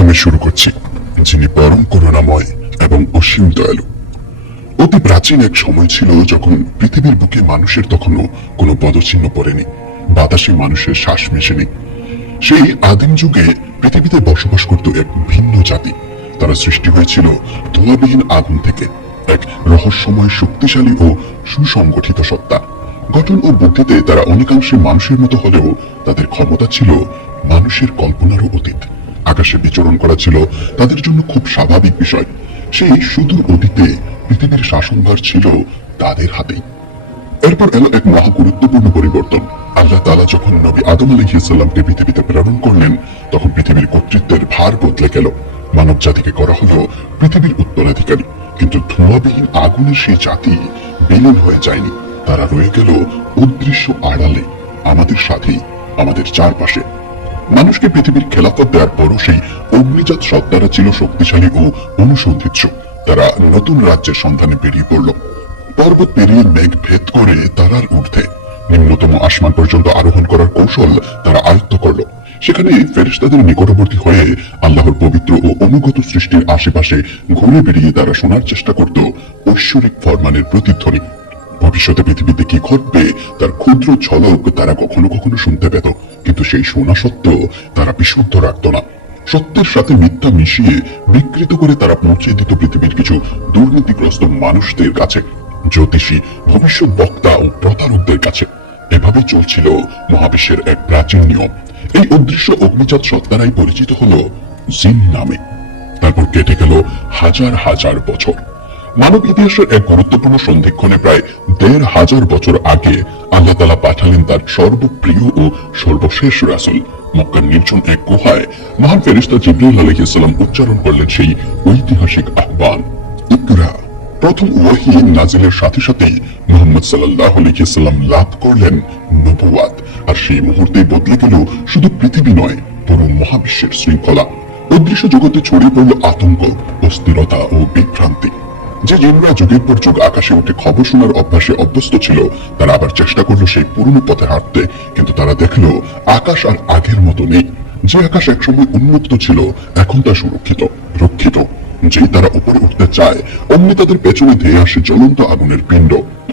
আল্লাহর নামে শুরু করছি, যিনি পরম করুণাময় এবং অসীম দয়ালু। অতি প্রাচীন এক সময় ছিল যখন পৃথিবীর বুকে মানুষের তখনও কোনো পদচিহ্ন পড়েনি, বাতাসে মানুষের শ্বাস মেশেনি। সেই আদিম যুগে পৃথিবীতে বসবাস করত এক ভিন্ন জাতি। তারা সৃষ্টি হয়েছিল ধোঁয়াবিহীন আগুন থেকে, এক রহস্যময়, শক্তিশালী ও সুসংগঠিত সত্তা। গঠন ও বুদ্ধিতে তারা অনেকাংশে মানুষের মতো হলেও তাদের ক্ষমতা ছিল মানুষের কল্পনারও অতীত। আকাশে বিচরণ করা ছিল তাদের জন্য খুব স্বাভাবিক বিষয়। সেই সুদূর অতীতে পৃথিবীর শাসনভার ছিল তাদের হাতেই। এরপর এলো এক মহা গুরুত্বপূর্ণ পরিবর্তন। আল্লাহ তাআলা যখন নবী আদম আলাইহিস সালামকে পৃথিবীতে প্রেরণ করলেন, তখন পৃথিবীর কর্তৃত্বের ভার বদলে গেল। মানব জাতিকে করা হলো পৃথিবীর উত্তরাধিকারী। কিন্তু ধোঁয়াবিহীন আগুনের সেই জাতি বিলীন হয়ে যায়নি, তারা রয়ে গেল অদৃশ্য আড়ালে, আমাদের সাথেই, আমাদের চারপাশে। মানুষকে পৃথিবীর খেলাফত দেওয়ার পরও সেই অগ্নিজাত সত্তারা ছিল শক্তিশালী ও অনুসন্ধিৎস। তারা নতুন রাজ্যের সন্ধানে বেরিয়ে পড়ল। পর্বত পেরিয়ে মেঘ ভেদ করে তারার ঊর্ধ্বে নিম্নতম আসমান পর্যন্ত আরোহণ করার কৌশল তারা আয়ত্ত করল। সেখানে ফেরেশতাদের নিকটবর্তী হয়ে আল্লাহর পবিত্র ও অনুগত সৃষ্টির আশেপাশে ঘুরে বেরিয়ে তারা শোনার চেষ্টা করত ঐশ্বরিক ফরমানের প্রতিধ্বনি। ভবিষ্যতে পৃথিবীতে কি ঘটবে তার ক্ষুদ্র ঝলক তারা কখনো কখনো শুনতে পেত, কিন্তু সেই শোনা সত্ত্বেও তারা বিশুদ্ধ রাখত না। সত্যের সাথে মিথ্যা মিশিয়ে বিকৃত করে তারা পৌঁছে দিত পৃথিবীর কিছু দুর্নীতিগ্রস্ত মানুষদের কাছে, জ্যোতিষী, ভবিষ্যৎ বক্তা ও প্রতারকদের কাছে। এভাবে চলছিল মহাবিশ্বের এক প্রাচীন নিয়ম। এই অদৃশ্য অগ্নিজাত সত্তারাই পরিচিত হলো জিন নামে। তারপর কেটে গেল হাজার হাজার বছর। মানব ইতিহাসের এক গুরুত্বপূর্ণ সন্ধিক্ষণে প্রায় ১৫০০ বছর আগে আল্লাহ তাআলা পাঠালেন তার সর্বপ্রিয় ও সর্বশেষ রাসূল। মক্কার নির্জন এক গুহায় মহান ফেরেশতা জিবরাইল আলাইহিস সালাম উচ্চারণ করলেন সেই ঐতিহাসিক আহ্বান, ইকরা। প্রথম ওহী নাজিলের সাথে সাথেই মুহাম্মদ সাল্লাল্লাহু আলাইহি সাল্লাম লাভ করলেন নবুয়াত। আর সেই মুহূর্তে বদলে গেল শুধু পৃথিবী নয়, পুরো মহাবিশ্বের শৃঙ্খলা। অদৃশ্য জগতে ছড়িয়ে পড়ল আতঙ্ক, অস্থিরতা ও বিভ্রান্তি। যে জিনরা যুগের পর যুগ আকাশে উঠে খবর শোনার অভ্যাসে অভ্যস্ত ছিল, তারা আবার চেষ্টা করলো সেই পুরনো পথে হাঁটতে। কিন্তু তারা দেখলো আকাশ আর আগের মতো নেই। যে আকাশ একসময় উন্মুক্ত ছিল, এখন তা সুরক্ষিত, রক্ষিত। যেই তারা উপরে উঠতে চায়, অমনি তাদের পেছনে ধেয়ে আসে জ্বলন্ত আগুনের পিণ্ড,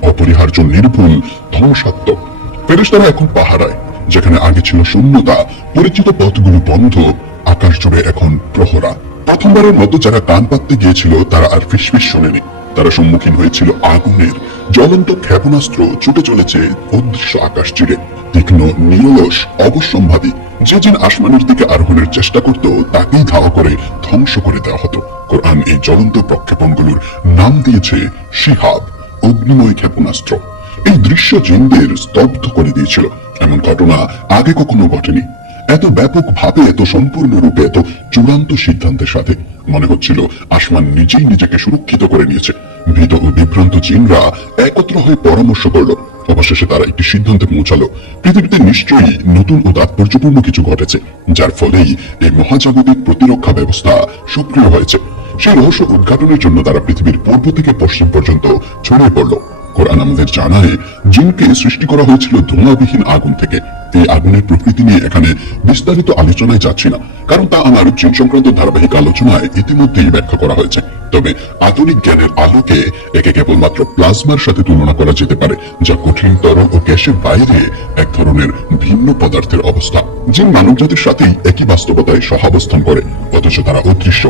অপরিহার্য, নির্ভুল, ধ্বংসাত্মক। ফেরেশতারা এখন পাহারায়। যেখানে আগে ছিল শূন্যতা, পরিচিত পথগুলো বন্ধ, আকাশ জুড়ে এখন প্রহরা। প্রথমবারের মতো যারা কান পাততে গিয়েছিল তারা আর ফিসফিস শোনেনি। তারা সম্মুখীন হয়েছিল আগুনের জ্বলন্ত ক্ষেপণাস্ত্র ছুটে চলেছে অদৃশ্য আকাশ চিরে, তীক্ষ্ণ, নিরলস, অবশ্যম্ভাবী। যে জিন আসমানের দিকে আরোহণের চেষ্টা করত, তাকেই ধাওয়া করে ধ্বংস করে দেওয়া হতো। কোরআন এই জ্বলন্ত প্রক্ষেপণগুলোর নাম দিয়েছে শিহাব, অগ্নিময় ক্ষেপণাস্ত্র। এই দৃশ্য জিনদের স্তব্ধ করে দিয়েছিল। এমন ঘটনা আগে কখনো ঘটেনি। এত ব্যাপক ভাবে, এত সম্পূর্ণ রূপে, এত চূড়ান্ত সিদ্ধান্তের সাথে। মনে হচ্ছিল আসমান নিজেই নিজেকে সুরক্ষিত করে নিয়েছে। ভীত ও বিভ্রান্ত জিনরা একত্র হয়ে পরামর্শ করল। অবশেষে তারা একটি সিদ্ধান্তে পৌঁছালো। পৃথিবীতে নিশ্চয়ই নতুন ও তাৎপর্যপূর্ণ কিছু ঘটেছে, যার ফলেই এই মহাজাগতিক প্রতিরক্ষা ব্যবস্থা সক্রিয় হয়েছে। সেই রহস্য উদ্ঘাটনের জন্য তারা পৃথিবীর পূর্ব থেকে পশ্চিম পর্যন্ত ছড়িয়ে পড়ল। কোরআন আমাদের জানায়, জিনকে সৃষ্টি করা হয়েছিল ধোঁয়াবিহীন আগুন থেকে। এই আগুনের প্রকৃতি নিয়ে এখানে বিস্তারিত আলোচনায় যাচ্ছি না, কারণ তা আমার জিন সংক্রান্ত ধারাবাহিক আলোচনায় ইতিমধ্যেই ব্যাখ্যা করা হয়েছে। তবে আধুনিক জ্ঞানের আলোকে একে কেবলমাত্র প্লাজমার সাথে তুলনা করা যেতে পারে, যা কঠিন, তরল ও গ্যাসের বাইরে এক ধরনের ভিন্ন পদার্থের অবস্থা। জিন মানবজাতির সাথেই একই বাস্তবতায় সহাবস্থান করে, অথচ তারা অদৃশ্য।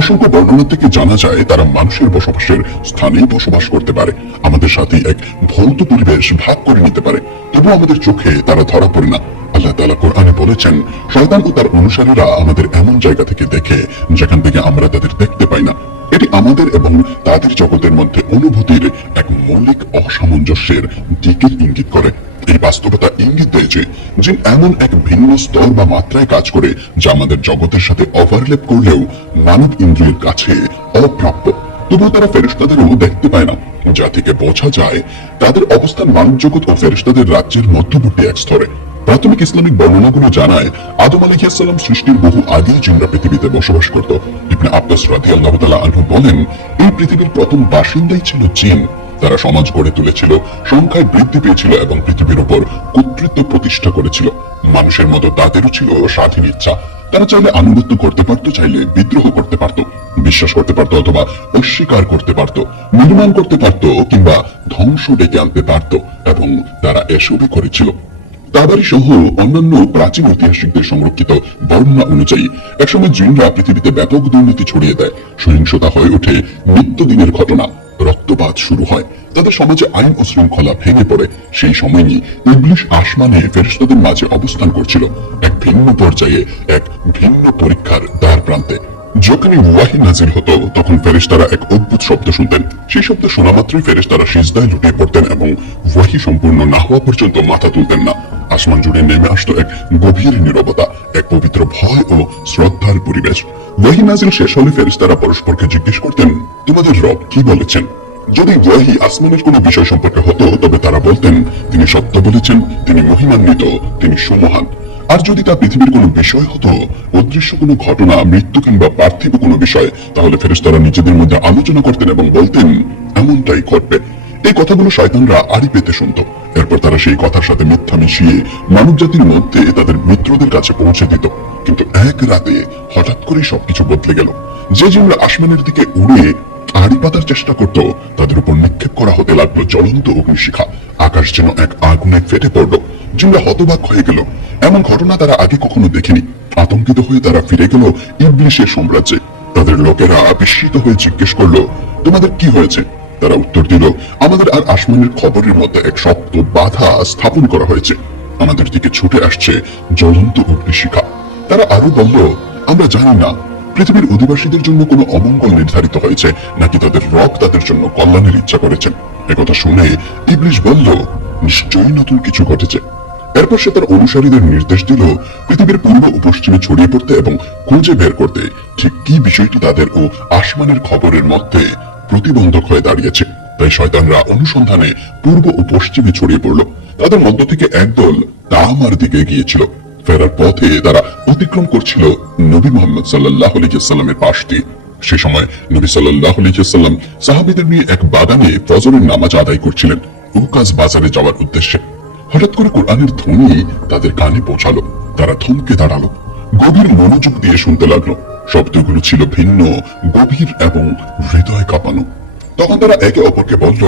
অসংখ্য বর্ণনা থেকে জানা যায় তারা মানুষের বসবাসের স্থানেই বসবাস করতে পারে, আমাদের সাথে এক ভৌত পরিবেশ ভাগ করে নিতে পারে, তবু আমাদের চোখে তারা ধরা পড়ে না। আল্লাহ তাআলা কোরআনে বলেছেন, শয়তান ও তার অনুসারীরা আমাদের এমন জায়গা থেকে দেখে যেখান থেকে আমরা তাদের দেখতে পাই না। এটি আমাদের এবং তাদের জগতের মধ্যে অনুভূতির এক মৌলিক অসামঞ্জস্যের দিকের ইঙ্গিত করে। এই বাস্তবতা ইঙ্গিত দেয় যে জিন এমন এক ভিন্ন স্তর বা মাত্রায় কাজ করে, যা আমাদের জগতের সাথে ওভারল্যাপ করলেও মানব ইন্দ্রিয়ের কাছে অপ্রাপ্য। তবুও তারা ফেরেশতাদেরও দেখতে পায় না, যা থেকে বোঝা যায় তাদের অবস্থান মানব জগৎ ও ফেরেশতাদের রাজ্যের মধ্যবর্তী এক স্তরে। প্রাথমিক ইসলামিক বর্ণনাগুলো জানায়, আদম আলাইহিস সালাম সৃষ্টির বহু আগেই জিনরা পৃথিবীতে বসবাস করত। ইবনে আব্বাস রাদিয়াল্লাহু তাআলা আনহু বলেন, এই পৃথিবীর প্রথম বাসিন্দাই ছিল জিন। তারা সমাজ গড়ে তুলেছিল, সংখ্যায় বৃদ্ধি পেয়েছিল এবং পৃথিবীর উপর কর্তৃত্ব প্রতিষ্ঠা করেছিল। মানুষের মতো তাদেরও ছিল স্বাধীন ইচ্ছা। তারা চাইলে আনুগত্য করতে পারতো, চাইলে বিদ্রোহ করতে পারতো, বিশ্বাস করতে পারতো অথবা অস্বীকার করতে পারতো, নির্মাণ করতে পারতো কিংবা ধ্বংস ডেকে আনতে পারতো, এবং তারা এসবই করেছিল। তাবারি সহ অন্যান্য প্রাচীন ঐতিহাসিকদের সংরক্ষিত বর্ণনা অনুযায়ী একসময় জিনরা পৃথিবীতে ব্যাপক দুর্নীতি ছড়িয়ে দেয়, সহিংসতা হয়ে ওঠে, নিত্যদিনের ঘটনা, রক্তপাত শুরু হয়, তাদের সমাজে আইন ও শৃঙ্খলা ভেঙে পড়ে। সেই সময়ই ইবলিশ আসমানে ফেরেশতাদের মাঝে অবস্থান করছিল, এক ভিন্ন পর্যায়ে, এক ভিন্ন পরীক্ষার দ্বার প্রান্তে। যখনই ওয়াহি নাজিল হতো তখন ফেরেশতারা এক অদ্ভুত শব্দ শুনতেন। সেই শব্দ শোনা মাত্রই ফেরেশতারা সিজদায় লুটিয়ে পড়তেন এবং ওয়াহি সম্পূর্ণ না হওয়া পর্যন্ত মাথা তুলতেন না। আসমান জুড়ে নেমে আসতো এক গভীর নীরবতা, এক পবিত্র ভয় ও শ্রদ্ধার পরিবেশ। ওয়াহি নাজিল শেষ হলে ফেরেশতারা পরস্পরকে জিজ্ঞেস করতেন, তোমাদের রব কি বলেছেন? যদি ওয়াহি আসমানের কোনো বিষয় সম্পর্কে হতো তবে তারা বলতেন, তিনি সত্য বলেছেন, তিনি মহিমান্বিত, তিনি সুমহান। আর যদি তা পৃথিবীর কোনো বিষয় হতো, অদৃশ্য কোনো ঘটনা, মৃত্যু কিংবা পার্থিব কোনো বিষয়, তাহলে ফেরেশতারা নিজেদের মধ্যে আলোচনা করতেন এবং বলতেন, এমনটাই ঘটবে। এই কথাগুলো শয়তানরা আড়ি পেতে শুনত। এরপর তারা সেই কথার সাথে মিথ্যা মিশিয়ে মানব জাতির মধ্যে তাদের মিত্রদের কাছে পৌঁছে দিত। কিন্তু এক রাতে হঠাৎ করে সবকিছু বদলে গেল। যে জিনরা আসমানের দিকে উড়ে আড়ি পাতার চেষ্টা করত, তাদের উপর নিক্ষেপ করা হতে লাগলো জ্বলন্ত অগ্নিশিখা। আকাশ যেন এক আগুনে ফেটে পড়ল। জিনরা হতবাক হয়ে গেল। এমন ঘটনা তারা আগে কখনো দেখেনি। আতঙ্কিত হয়ে তারা ফিরে গেল ইবলিশের সাম্রাজ্যে। তাদের লোকেরা বিস্মিত হয়ে জিজ্ঞেস করলো, তোমাদের কি হয়েছে? তারা উত্তর দিল, আমাদের আর আসমানের খবরের মধ্যে এক শক্ত বাধা স্থাপন করা হয়েছে, আমাদের দিকে ছুটে আসছে জ্বলন্ত অগ্নিশিখা। তারা আরো বলল, আমরা জানি না পৃথিবীর অধিবাসীদের জন্য কোনো অমঙ্গল নির্ধারিত হয়েছে নাকি তাদের রব তাদের জন্য কল্যাণের ইচ্ছা করেছেন। একথা শুনে ইবলিশ বলল, নিশ্চয়ই নতুন কিছু ঘটেছে। এরপর সে তার অনুসারীদের নির্দেশ দিল পৃথিবীর পূর্ব ও পশ্চিমে ছড়িয়ে পড়তে এবং খুঁজে বের করতে ঠিক কি বিষয়টি তাদের ও আসমানের খবরের মধ্যে প্রতিবন্ধক হয়ে দাঁড়িয়েছে। তাই শয়তানরা অনুসন্ধানে পূর্ব ও পশ্চিমে ছড়িয়ে পড়ল। তাদের মধ্য থেকে একদল তামার দিকে গিয়েছিল। ফেরার পথে তারা অতিক্রম করছিল নবী মুহাম্মদ সাল্লাল্লাহু আলাইহি ওয়াসাল্লামের পাশ দিয়ে। সে সময় নবী সাল্লাল্লাহু আলাইহি ওয়াসাল্লাম সাহাবীদের নিয়ে এক বাগানে ফজরের নামাজ আদায় করছিলেন, উকাস বাজারে যাওয়ার উদ্দেশ্যে। হঠাৎ করে কোরআনের ধ্বনি তাদের কানে পৌঁছালো। তারা থমকে দাঁড়ালো, গভীর মনোযোগ দিয়ে শুনতে লাগলো। শব্দগুলো ছিল ভিন্ন, গভীর এবং হৃদয় কাঁপানো। তখন তারা একে অপরকে বলল,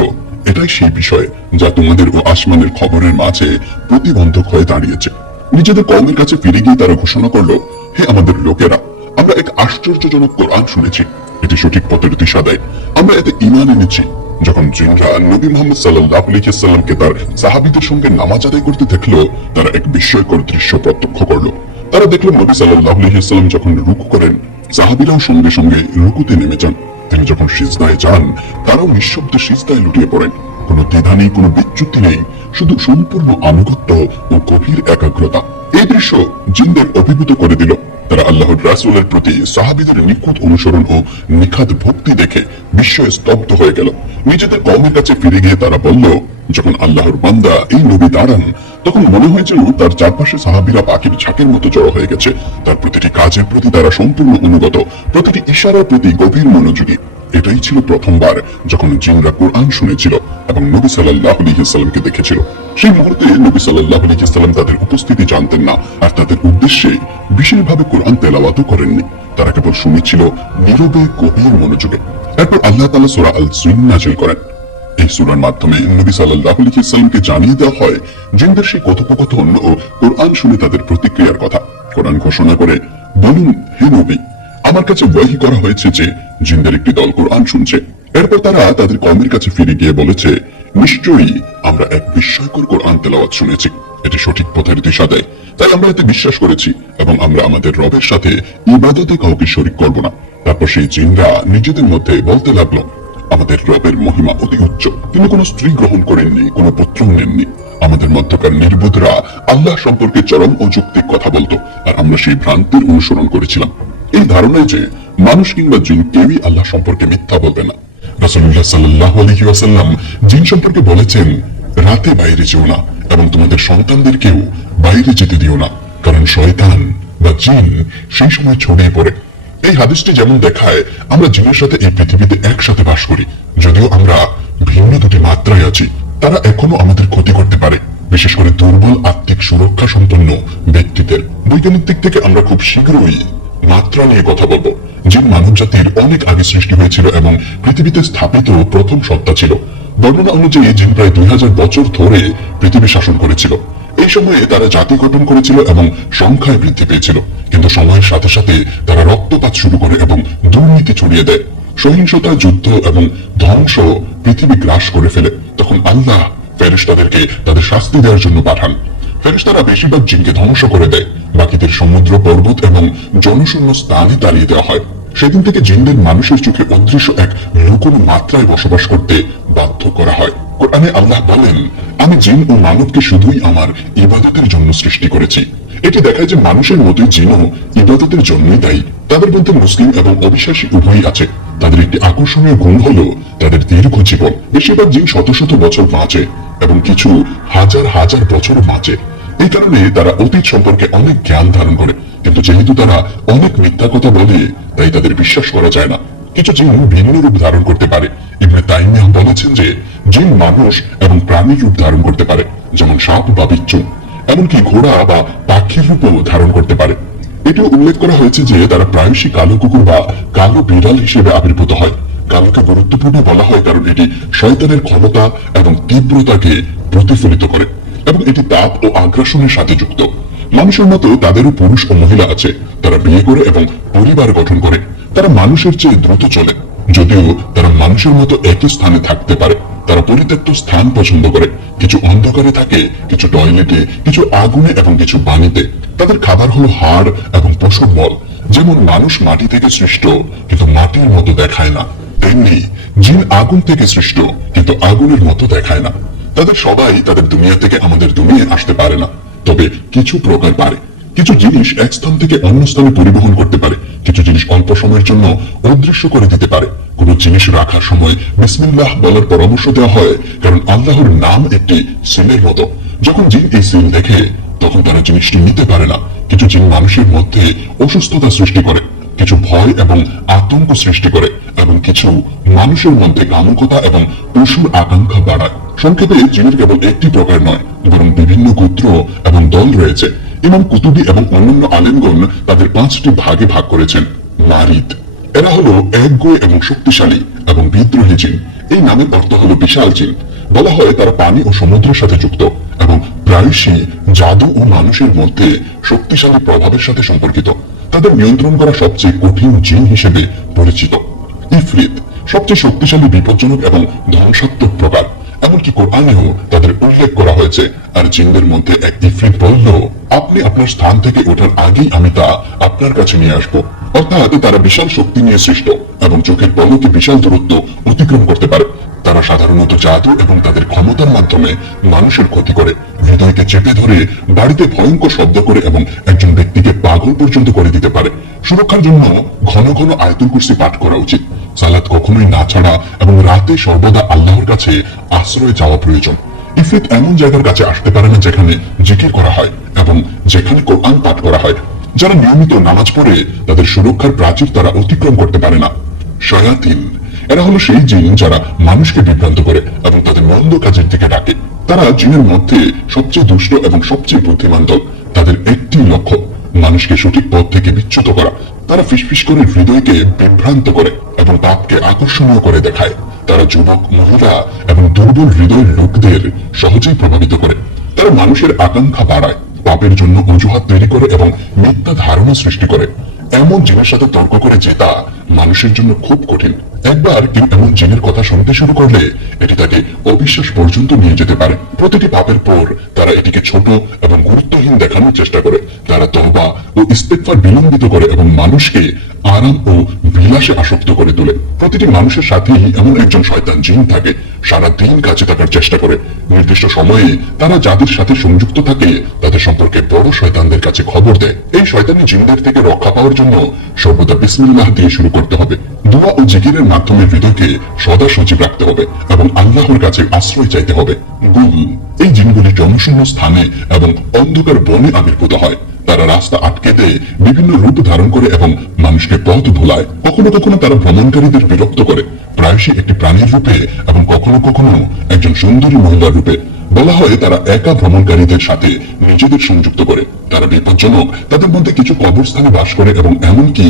এটাই সেই বিষয় যা তোমাদের ও আসমানের খবরের মাঝে প্রতিবন্ধক হয়ে দাঁড়িয়েছে। নিজেদের কওমের কাছে ফিরে গিয়ে তারা ঘোষণা করলো, হে আমাদের লোকেরা, আমরা এক আশ্চর্যজনক কোরআন শুনেছি, এটি সঠিক পথের দিশা দেয়, আমরা এতে ঈমান এনেছি। যখন জিনরা নবী মুহাম্মদ সাল্লাল্লাহু আলাইহি ওয়াসাল্লামকে তার সাহাবীদের সঙ্গে নামাজ আদায় করতে দেখলো, তারা এক বিস্ময়কর দৃশ্য প্রত্যক্ষ করলো। তারা দেখলো নবী সাল্লাল্লাহু আলাইহি ওয়াসাল্লাম যখন রুকু করেন, সাহাবীরাও সঙ্গে সঙ্গে রুকুতে নেমে যান। তিনি যখন সিজদায় যান, তারাও নিঃশব্দে সিজদায় লুটিয়ে পড়েন। কোনো দ্বিধা নেই, কোনো বিচ্যুতি নেই, শুধু সম্পূর্ণ আনুগত্য ও গভীর একাগ্রতা। এই দৃশ্য জিনদের অভিভূত করে দিল। তারা আল্লাহর রাসূলের প্রতি সাহাবীদের নিখুঁত অনুসরণ ও নিখাত ভক্তি দেখে বিস্ময়ে স্তব্ধ হয়ে গেল। নিজেদের কওমের কাছে ফিরে গিয়ে তারা বলল, যখন আল্লাহর বান্দা এই নবী দাঁড়ান, তখন মনে হয় যেন তার চারপাশে সাহাবীরা পাখির ঝাঁকের মতো জড়ো হয়ে গেছে। তার প্রতিটি কাজের প্রতি তারা সম্পূর্ণ অনুগত, প্রতিটি ইশারার প্রতি গভীর মনোযোগী। এটাই ছিল প্রথমবার যখন জিনরা কোরআন শুনেছিল এবং নবী সাল্লাল্লাহু আলাইহি ওয়াসাল্লামকে দেখেছিল। সেই মুহূর্তে নবী সাল্লাল্লাহু আলাইহি ওয়াসাল্লাম তাদের উপস্থিতি জানতেন না, আর তাদের উদ্দেশ্যে বিশেষভাবে কোরআন তেলাওয়াতও করেননি। তারা কেবল শুনেছিল নীরবে, গভীর মনোযোগে। এরপর আল্লাহ তাআলা সূরা আল-জিন নাযিল করেন। এই সূরার মাধ্যমে নবী সাল্লাল্লাহু আলাইহি ওয়াসাল্লামকে জানিয়ে দেওয়া হয় জিনদের সেই কথোপকথন ও কোরআন শুনে তাদের প্রতিক্রিয়ার কথা। কোরআন ঘোষণা করে, বলুন হে নবী, আমার কাছে ওয়াহী করা হয়েছে যে জিনদের একটি দল কোরআন শুনছে। এরপর তারা তাদের কওমের কাছে ফিরে গিয়ে বলেছে, নিশ্চয়ই আমরা এক বিস্ময়কর কোরআন তেলাওয়াত শুনেছি, এটি সঠিক পথের দিশা দেয়, তাই আমরা এতে বিশ্বাস করেছি এবং আমরা আমাদের রবের সাথে ইবাদতে কাউকে শরীক করব না। তারপর সেই জিনরা নিজেদের মধ্যে বলতে লাগলো, আমাদের রবের মহিমা অতি উচ্চ, তিনি কোনো স্ত্রী গ্রহণ করেননি, কোনো পুত্র নেননি। আমাদের মধ্যকার নির্বোধরা আল্লাহ সম্পর্কে চরম অযৌক্তিক কথা বলতো, আর আমরা সেই ভ্রান্তির অনুসরণ করেছিলাম, এই ধারণায় যে মানুষ কিংবা জিন কেউই আল্লাহ সম্পর্কে মিথ্যা বলবে না। রাসূলুল্লাহ সাল্লাল্লাহু আলাইহি ওয়াসাল্লাম জিন সম্পর্কে বলেছেন, রাতে বাইরে যেও না এবং তোমাদের সন্তানদেরকেও বাইরে যেতে দিও না, কারণ শয়তান বা জিন সেই সময় ছড়িয়ে পড়ে। এই হাদিসটি যেমন দেখায়, আমরা জিনের সাথে এই পৃথিবীতে একসাথে বাস করি, যদিও আমরা ভিন্ন দুটি মাত্রায় আছি। তারা এখনো আমাদের ক্ষতি করতে পারে, বিশেষ করে দুর্বল আত্মিক সুরক্ষা সম্পন্ন ব্যক্তিদের। বৈজ্ঞানিক দিক থেকে আমরা খুব শীঘ্রই মাত্রা নিয়ে কথা বলবো। জিন মানব জাতির অনেক আগে সৃষ্টি হয়েছিল এবং পৃথিবীতে স্থাপিত প্রথম সত্তা ছিল। বর্ণনা অনুযায়ী জিন প্রায় 2000 বছর ধরে পৃথিবী শাসন করেছিল। এই সময়ে তারা জাতি গঠন করেছিল এবং সংখ্যায় বৃদ্ধি পেয়েছিল, কিন্তু সময়ের সাথে সাথে তারা রক্তপাত শুরু করে এবং দুর্নীতি ছড়িয়ে দেয়। সহিংসতা, যুদ্ধ এবং ধ্বংস পৃথিবী গ্রাস করে ফেলে। তখন আল্লাহ ফেরেশতাদেরকে তাদের শাস্তি দেওয়ার জন্য পাঠান। ফেরেশতারা বেশিরভাগ জিনকে ধ্বংস করে দেয়, বাকিদের সমুদ্র, পর্বত এবং জনশূন্য স্থানে তাড়িয়ে দেওয়া হয়। সেদিন থেকে জিনদের মানুষের চোখে অদৃশ্য এক লুকোনো মাত্রায় বসবাস করতে বাধ্য করা হয়। কোরআনে আল্লাহ বলেন, আমি জিন ও মানবকে শুধুই আমার ইবাদতের জন্য সৃষ্টি করেছি। এটি দেখায় যে মানুষের মতোই জিনও ইবাদতের জন্যই দায়ী। তাদের মধ্যে মুসলিম এবং অবিশ্বাসী উভয়ই আছে। তাদের একটি আকর্ষণীয় গুণ হলো তাদের দীর্ঘ জীবন। বেশিরভাগ জিন শত শত বছর বাঁচে এবং কিছু হাজার হাজার বছরও বাঁচে। এই কারণে তারা অতীত সম্পর্কে অনেক জ্ঞান ধারণ করে, কিন্তু যেহেতু তারা অনেক মিথ্যা কথা বলে, তাই তাদের বিশ্বাস করা যায় না। কিছু জিন ভিন্ন রূপ ধারণ করতে পারে। ইবনে তাইমিয়া বলেছেন যে জিন মানুষ এবং প্রাণীর রূপ ধারণ করতে পারে, যেমন সাপ বা বিচ্ছু, এমনকি ঘোড়া বা পাখির রূপও ধারণ করতে পারে। এটিও উল্লেখ করা হয়েছে যে তারা প্রায়শই কালো কুকুর বা কালো বিড়াল হিসেবে আবির্ভূত হয়। কালোকে গুরুত্বপূর্ণ বলা হয় কারণ এটি শয়তানের ক্ষমতা এবং তীব্রতাকে প্রতিফলিত করে এবং এটি তাপ ও আগ্রাসনের সাথে যুক্ত। মানুষের মতো তাদেরও পুরুষ ও মহিলা আছে। তারা বিয়ে করে এবং পরিবার গঠন করে। তারা মানুষের চেয়ে দ্রুত চলে, যদিও তারা মানুষের মতো একই স্থানে থাকতে পারে। তারা পরিত্যক্ত স্থান পছন্দ করে, কিছু অন্ধকারে থাকে, কিছু টয়লেটে, কিছু আগুনে এবং কিছু পানিতে। তাদের খাবার হলো হাড় এবং পশুর মল। যেমন মানুষ মাটি থেকে সৃষ্ট কিন্তু মাটির মতো দেখায় না, তেমনি জিন আগুন থেকে সৃষ্ট কিন্তু আগুনের মতো দেখায় না। তাদের সবাই তাদের দুনিয়া থেকে আমাদের দুনিয়ায় আসতে পারে না, তবে কিছু প্রকার পারে। কিছু জিনিস এক স্থান থেকে অন্য স্থানে পরিবহন করতে পারে। কিছু জিনিস অল্প সময়ের জন্য অদৃশ্য করে দিতে পারে। কোন জিনিস রাখার সময় বিসমিল্লাহ বলার পরামর্শ দেওয়া হয়, কারণ আল্লাহর নাম একটি সিলের মতো। যখন জিন এই সিল দেখে, তখন তারা জিনিসটি নিতে পারে না। কিছু জিন মানুষের মধ্যে অসুস্থতা সৃষ্টি করে, কিছু ভয় এবং আতঙ্ক সৃষ্টি করে, এবং কিছু মানুষের মধ্যে কামুকতা এবং পশুর আকাঙ্ক্ষা বাড়ায়। সংক্ষেপে জিনের কেবল একটি প্রকার নয়, বরং বিভিন্ন গোত্র এবং দল রয়েছে। ইমাম কুতুবী এবং অন্যান্য আলেমগণ তাদের 5টি ভাগে ভাগ করেছেন। মারিদ, এরা হলো একগুঁয়ে এবং শক্তিশালী এবং বিদ্রোহী জিন। এই নামের অর্থ হলো বিশাল জিন। বলা হয় তারা পানি ও সমুদ্রের সাথে যুক্ত এবং প্রায়শই জাদু ও মানুষের মধ্যে শক্তিশালী প্রভাবের সাথে সম্পর্কিত। তাদের নিয়ন্ত্রণ করা সবচেয়ে কঠিন জিন হিসেবে পরিচিত। ইফরিত, সবচেয়ে শক্তিশালী, বিপজ্জনক এবং ধ্বংসাত্মক প্রকার। এমনকি কোরআনেও তাদের উল্লেখ করা হয়েছে। আর জিনদের মধ্যে এক ইফরিত বলল, আপনি আপনার স্থান থেকে ওঠার আগেই আমি তা আপনার কাছে নিয়ে আসবো। অর্থাৎ তারা বিশাল শক্তি নিয়ে সৃষ্ট এবং চোখের পলকে বিশাল দূরত্ব অতিক্রম করতে পারে। তারা সাধারণত জাদু এবং তাদের ক্ষমতার মাধ্যমে মানুষের ক্ষতি করে, হৃদয়কে চেপে ধরে, বাড়িতে ভয়ঙ্কর শব্দ করে এবং একজন ব্যক্তিকে পাগল পর্যন্ত করে দিতে পারে। সুরক্ষার জন্য ঘন ঘন আয়াতুল কুরসি পাঠ করা উচিত। সালাত কখনোই না ছাড়া এবং রাতে সর্বদা আল্লাহর কাছে আশ্রয় চাওয়া প্রয়োজন। ইফরিত এমন জায়গার কাছে আসতে পারে না যেখানে জিকির করা হয় এবং যেখানে কোরআন পাঠ করা হয়। যারা নিয়মিত নামাজ পড়ে, তাদের সুরক্ষার প্রাচীর তারা অতিক্রম করতে পারে না। শয়াতিন, এরা হলো সেই জিন যারা মানুষকে বিভ্রান্ত করে এবং তাদের মন্দ কাজের দিকে ডাকে। তারা জিনের মধ্যে সবচেয়ে দুষ্ট এবং সবচেয়ে বুদ্ধিমান দল। তাদের একটি লক্ষ্য, মানুষকে সঠিক পথ থেকে বিচ্যুত করা। তারা ফিসফিস করে হৃদয়কে বিভ্রান্ত করে এবং পাপকে আকর্ষণীয় করে দেখায়। তারা যুবক, মহিলা এবং দুর্বল হৃদয়ের লোকদের সহজেই প্রভাবিত করে। তারা মানুষের আকাঙ্ক্ষা বাড়ায়, পাপের জন্য অজুহাত তৈরি করে এবং মিথ্যা ধারণা সৃষ্টি করে। এমন জিনের সাথে তর্ক করে জেতা মানুষের জন্য খুব কঠিন। একবার কেউ এমন জিনের কথা শুনতে শুরু করলে এটি তাকে অবিশ্বাস পর্যন্ত নিয়ে যেতে পারে। প্রতিটি পাপের পর তারা এটিকে ছোট এবং গুরুত্বহীন দেখানোর চেষ্টা করে। তারা তওবা ও ইস্তেগফার বিলম্বিত করে এবং মানুষকে আরাম ও বিলাসে আসক্ত করে তোলে। প্রতিটি মানুষের সাথেই এমন একজন শয়তান জিন থাকে, সারা দিন কাছে থাকার চেষ্টা করে। নির্দিষ্ট সময়ে তারা যাদের সাথে সংযুক্ত থাকে তাদের সম্পর্কে বড় শয়তানদের কাছে খবর দেয়। এই শয়তানি জিনদের থেকে রক্ষা পাওয়ার জন্য সর্বদা বিসমিল্লাহ দিয়ে শুরু করতে হবে। দোয়া ও জিকিরের মাধ্যমে হৃদয়কে সদা সজীব রাখতে হবে এবং আল্লাহর কাছে আশ্রয় চাইতে হবে। গুল, এই জিনগুলি জনশূন্য স্থানে এবং অন্ধকার বনে আবির্ভূত হয়। তারা রাস্তা আটকে দেয়, বিভিন্ন রূপ ধারণ করে এবং মানুষকে পথ ভোলায়। কখনো কখনো তারা ভ্রমণকারীদের বিরক্ত করে, প্রায়শই একটি প্রাণীর রূপে এবং কখনো কখনো একজন সুন্দরী মহিলার রূপে। বলা হয় তারা একা ভ্রমণকারীদের সাথে নিজেদের সংযুক্ত করে, তারা বিপজ্জনক, তাদের মধ্যে কিছু কবরস্থানে বাস করে এবং এমনকি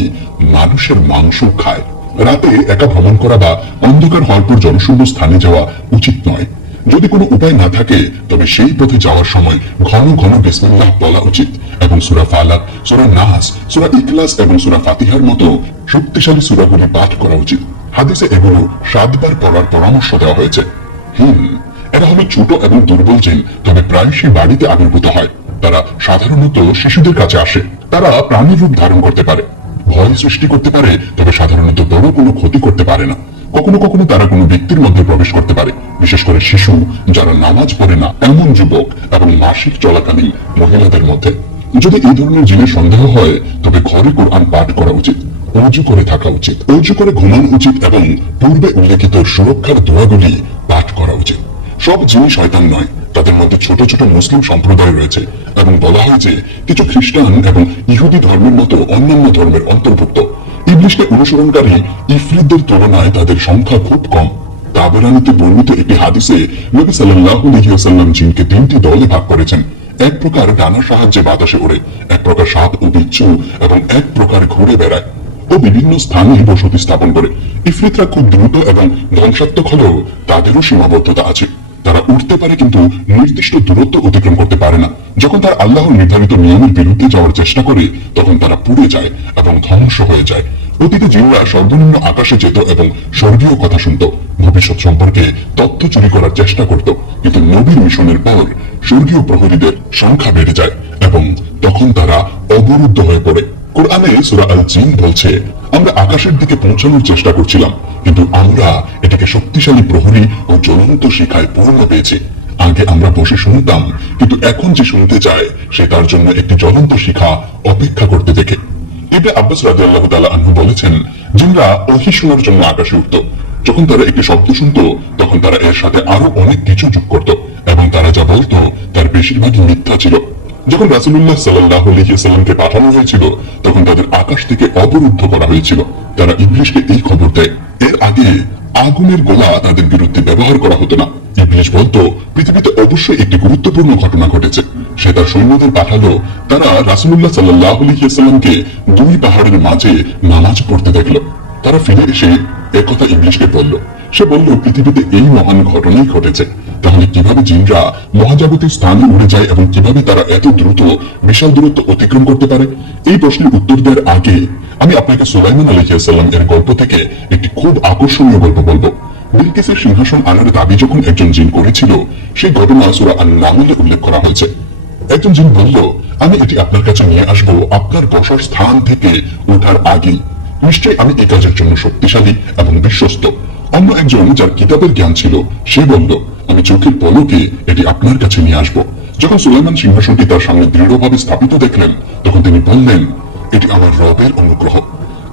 মানুষের মাংস খায়। রাতে একা ভ্রমণ করা বা অন্ধকার হওয়ার পর জনশূন্য স্থানে যাওয়া উচিত নয়। যদি কোনো উপায় না থাকে তবে সেই পথে যাওয়ার সময় ঘন ঘন বিসমিল্লাহ বলা উচিত এবং সূরা ফালাক, সূরা নাস, সূরা ইখলাস এবং সূরা ফাতিহার মতো শক্তিশালী সূরাগুলি পাঠ করা উচিত। হাদিসে এগুলো 7 বার পড়ার পরামর্শ দেওয়া হয়েছে। এরা হলো ছোট এবং দুর্বল জিন, তবে প্রায়শই বাড়িতে আবির্ভূত হয়। তারা সাধারণত শিশুদের কাছে আসে। তারা প্রাণীর রূপ ধারণ করতে পারে, ভয় সৃষ্টি করতে পারে, তবে সাধারণত বড় কোনো ক্ষতি করতে পারে না। কখনো কখনো তারা কোনো ব্যক্তির মধ্যে প্রবেশ করতে পারে, বিশেষ করে শিশু, যারা নামাজ পড়ে না এমন যুবক এবং মাসিক চলাকালীন মহিলাদের মধ্যে। যদি এই ধরনের জিনের সন্দেহ হয় তবে ঘরে কোরআন পাঠ করা উচিত, অজু করে থাকা উচিত, অজু করে ঘুমানো উচিত এবং পূর্বে উল্লেখিত সুরক্ষার দোয়াগুলি পাঠ করা উচিত। সব জিনিস শয়তান নয়, তাদের মধ্যে ছোট ছোট মুসলিম সম্প্রদায় রয়েছে এবং বলা হয় যে কিছু খ্রিস্টান এবং ইহুদি ধর্মের মতো অন্যান্য ধর্মের অন্তর্ভুক্ত। ইবলিশকে অনুসরণকারী ইফরিতদের তুলনায় তাদের সংখ্যা খুব কম। তাবরানীতে বর্ণিত একটি হাদিসে নবী সাল্লাল্লাহু আলাইহি ওয়াসাল্লাম জিনকে 3টি দলে ভাগ করেছেন। এক প্রকার ডানার সাহায্যে বাতাসে ওড়ে, এক প্রকার সাপ ও বিচ্ছু এবং এক প্রকার ঘুরে বেড়ায় ও বিভিন্ন স্থানে বসতি স্থাপন করে। ইফরিতরা খুব দ্রুত এবং ধ্বংসাত্মক হলেও তাদেরও সীমাবদ্ধতা আছে। তারা উঠতে পারে কিন্তু নির্দিষ্ট দূরত্ব অতিক্রম করতে পারে না। যখন তারা আল্লাহর নির্ধারিত নিয়মের বিরুদ্ধে যাওয়ার চেষ্টা করে তখন তারা পুড়ে যায় এবং ধ্বংস হয়ে যায়। অতীতে জিনরা সর্বনিম্ন আকাশে যেত এবং স্বর্গীয় কথা শুনত, ভবিষ্যৎ সম্পর্কে তথ্য চুরি করার চেষ্টা করত, কিন্তু নবীর মিশনের পর স্বর্গীয় প্রহরীদের সংখ্যা বেড়ে যায় এবং তখন তারা অবরুদ্ধ হয়ে পড়ে। কোরআনে সূরা আল জিন বলছে, আমরা আকাশের দিকে পৌঁছানোর চেষ্টা করছিলাম কিন্তু আমরা এটাকে শক্তিশালী প্রহরী ও জ্বলন্ত শিখায় পূর্ণ পেয়েছি। আগে আমরা বসে শুনতাম কিন্তু এখন যে শুনতে চায় সে তার জন্য একটি জ্বলন্ত শিখা অপেক্ষা করতে দেখে। ইবনে আব্বাস রাদিয়াল্লাহু তাআলা আনহু বলেছেন, জিনরা ওহী শোনার জন্য আকাশে উঠত। যখন তারা একটি শব্দ শুনত তখন তারা এর সাথে আরো অনেক কিছু যোগ করত এবং তারা যা বলতো তার বেশিরভাগই মিথ্যা ছিল। যখন রাসূলুল্লাহ সাল্লাল্লাহু আলাইহি ওয়াসাল্লামকে পাঠানো হয়েছিল তখন তাদের আকাশ থেকে অবরুদ্ধ করা হয়েছিল। তারা ইবলিশকে এই খবর দেয়, এর আগে আগুনের গোলা তাদের বিরুদ্ধে ব্যবহার করা হতো না। ইবলিশ বলতো, পৃথিবীতে অবশ্যই একটি গুরুত্বপূর্ণ ঘটনা ঘটেছে। সে তার সৈন্যদের পাঠালো, তারা রাসূলুল্লাহ সাল্লাল্লাহু আলাইহি ওয়াসাল্লামকে 2 পাহাড়ের মাঝে নামাজ পড়তে দেখলো। তারা ফিরে এসে একথা ইবলিশকে বলল। সে বলল, পৃথিবীতে এই মহান ঘটনাই ঘটেছে। তাহলে কিভাবে জিনরা মহাজাগতিক স্থানে উড়ে যায় এবং কিভাবে তারা এত দ্রুত বিশাল দূরত্ব অতিক্রম করতে পারে? এই প্রশ্নের উত্তর দেওয়ার আগে আমি আপনাকে সুলাইমান আলাইহিস সালাম এর গল্প থেকে একটি খুব আকর্ষণীয় গল্প বলবো। বিলকিসের সিংহাসন আনার দাবি যখন একজন জিন করেছিল সেই ঘটনা সূরা আন-নামলে উল্লেখ করা হয়েছে। একজন জিন বলল, আমি এটি আপনার কাছে নিয়ে আসবো আপনার বসার স্থান থেকে ওঠার আগেই। নিশ্চয়ই আমি এই কাজের জন্য শক্তিশালী এবং বিশ্বস্ত। অন্য একজন যার কিতাবের জ্ঞান ছিল সে বলল, আমি চোখের পলকে এটি আপনার কাছে নিয়ে আসবো। যখন সুলাইমান সিংহাসনটি তার সামনে দৃঢ়ভাবে স্থাপিত দেখলেন তখন তিনি বললেন, এটি আমার রবের অনুগ্রহ।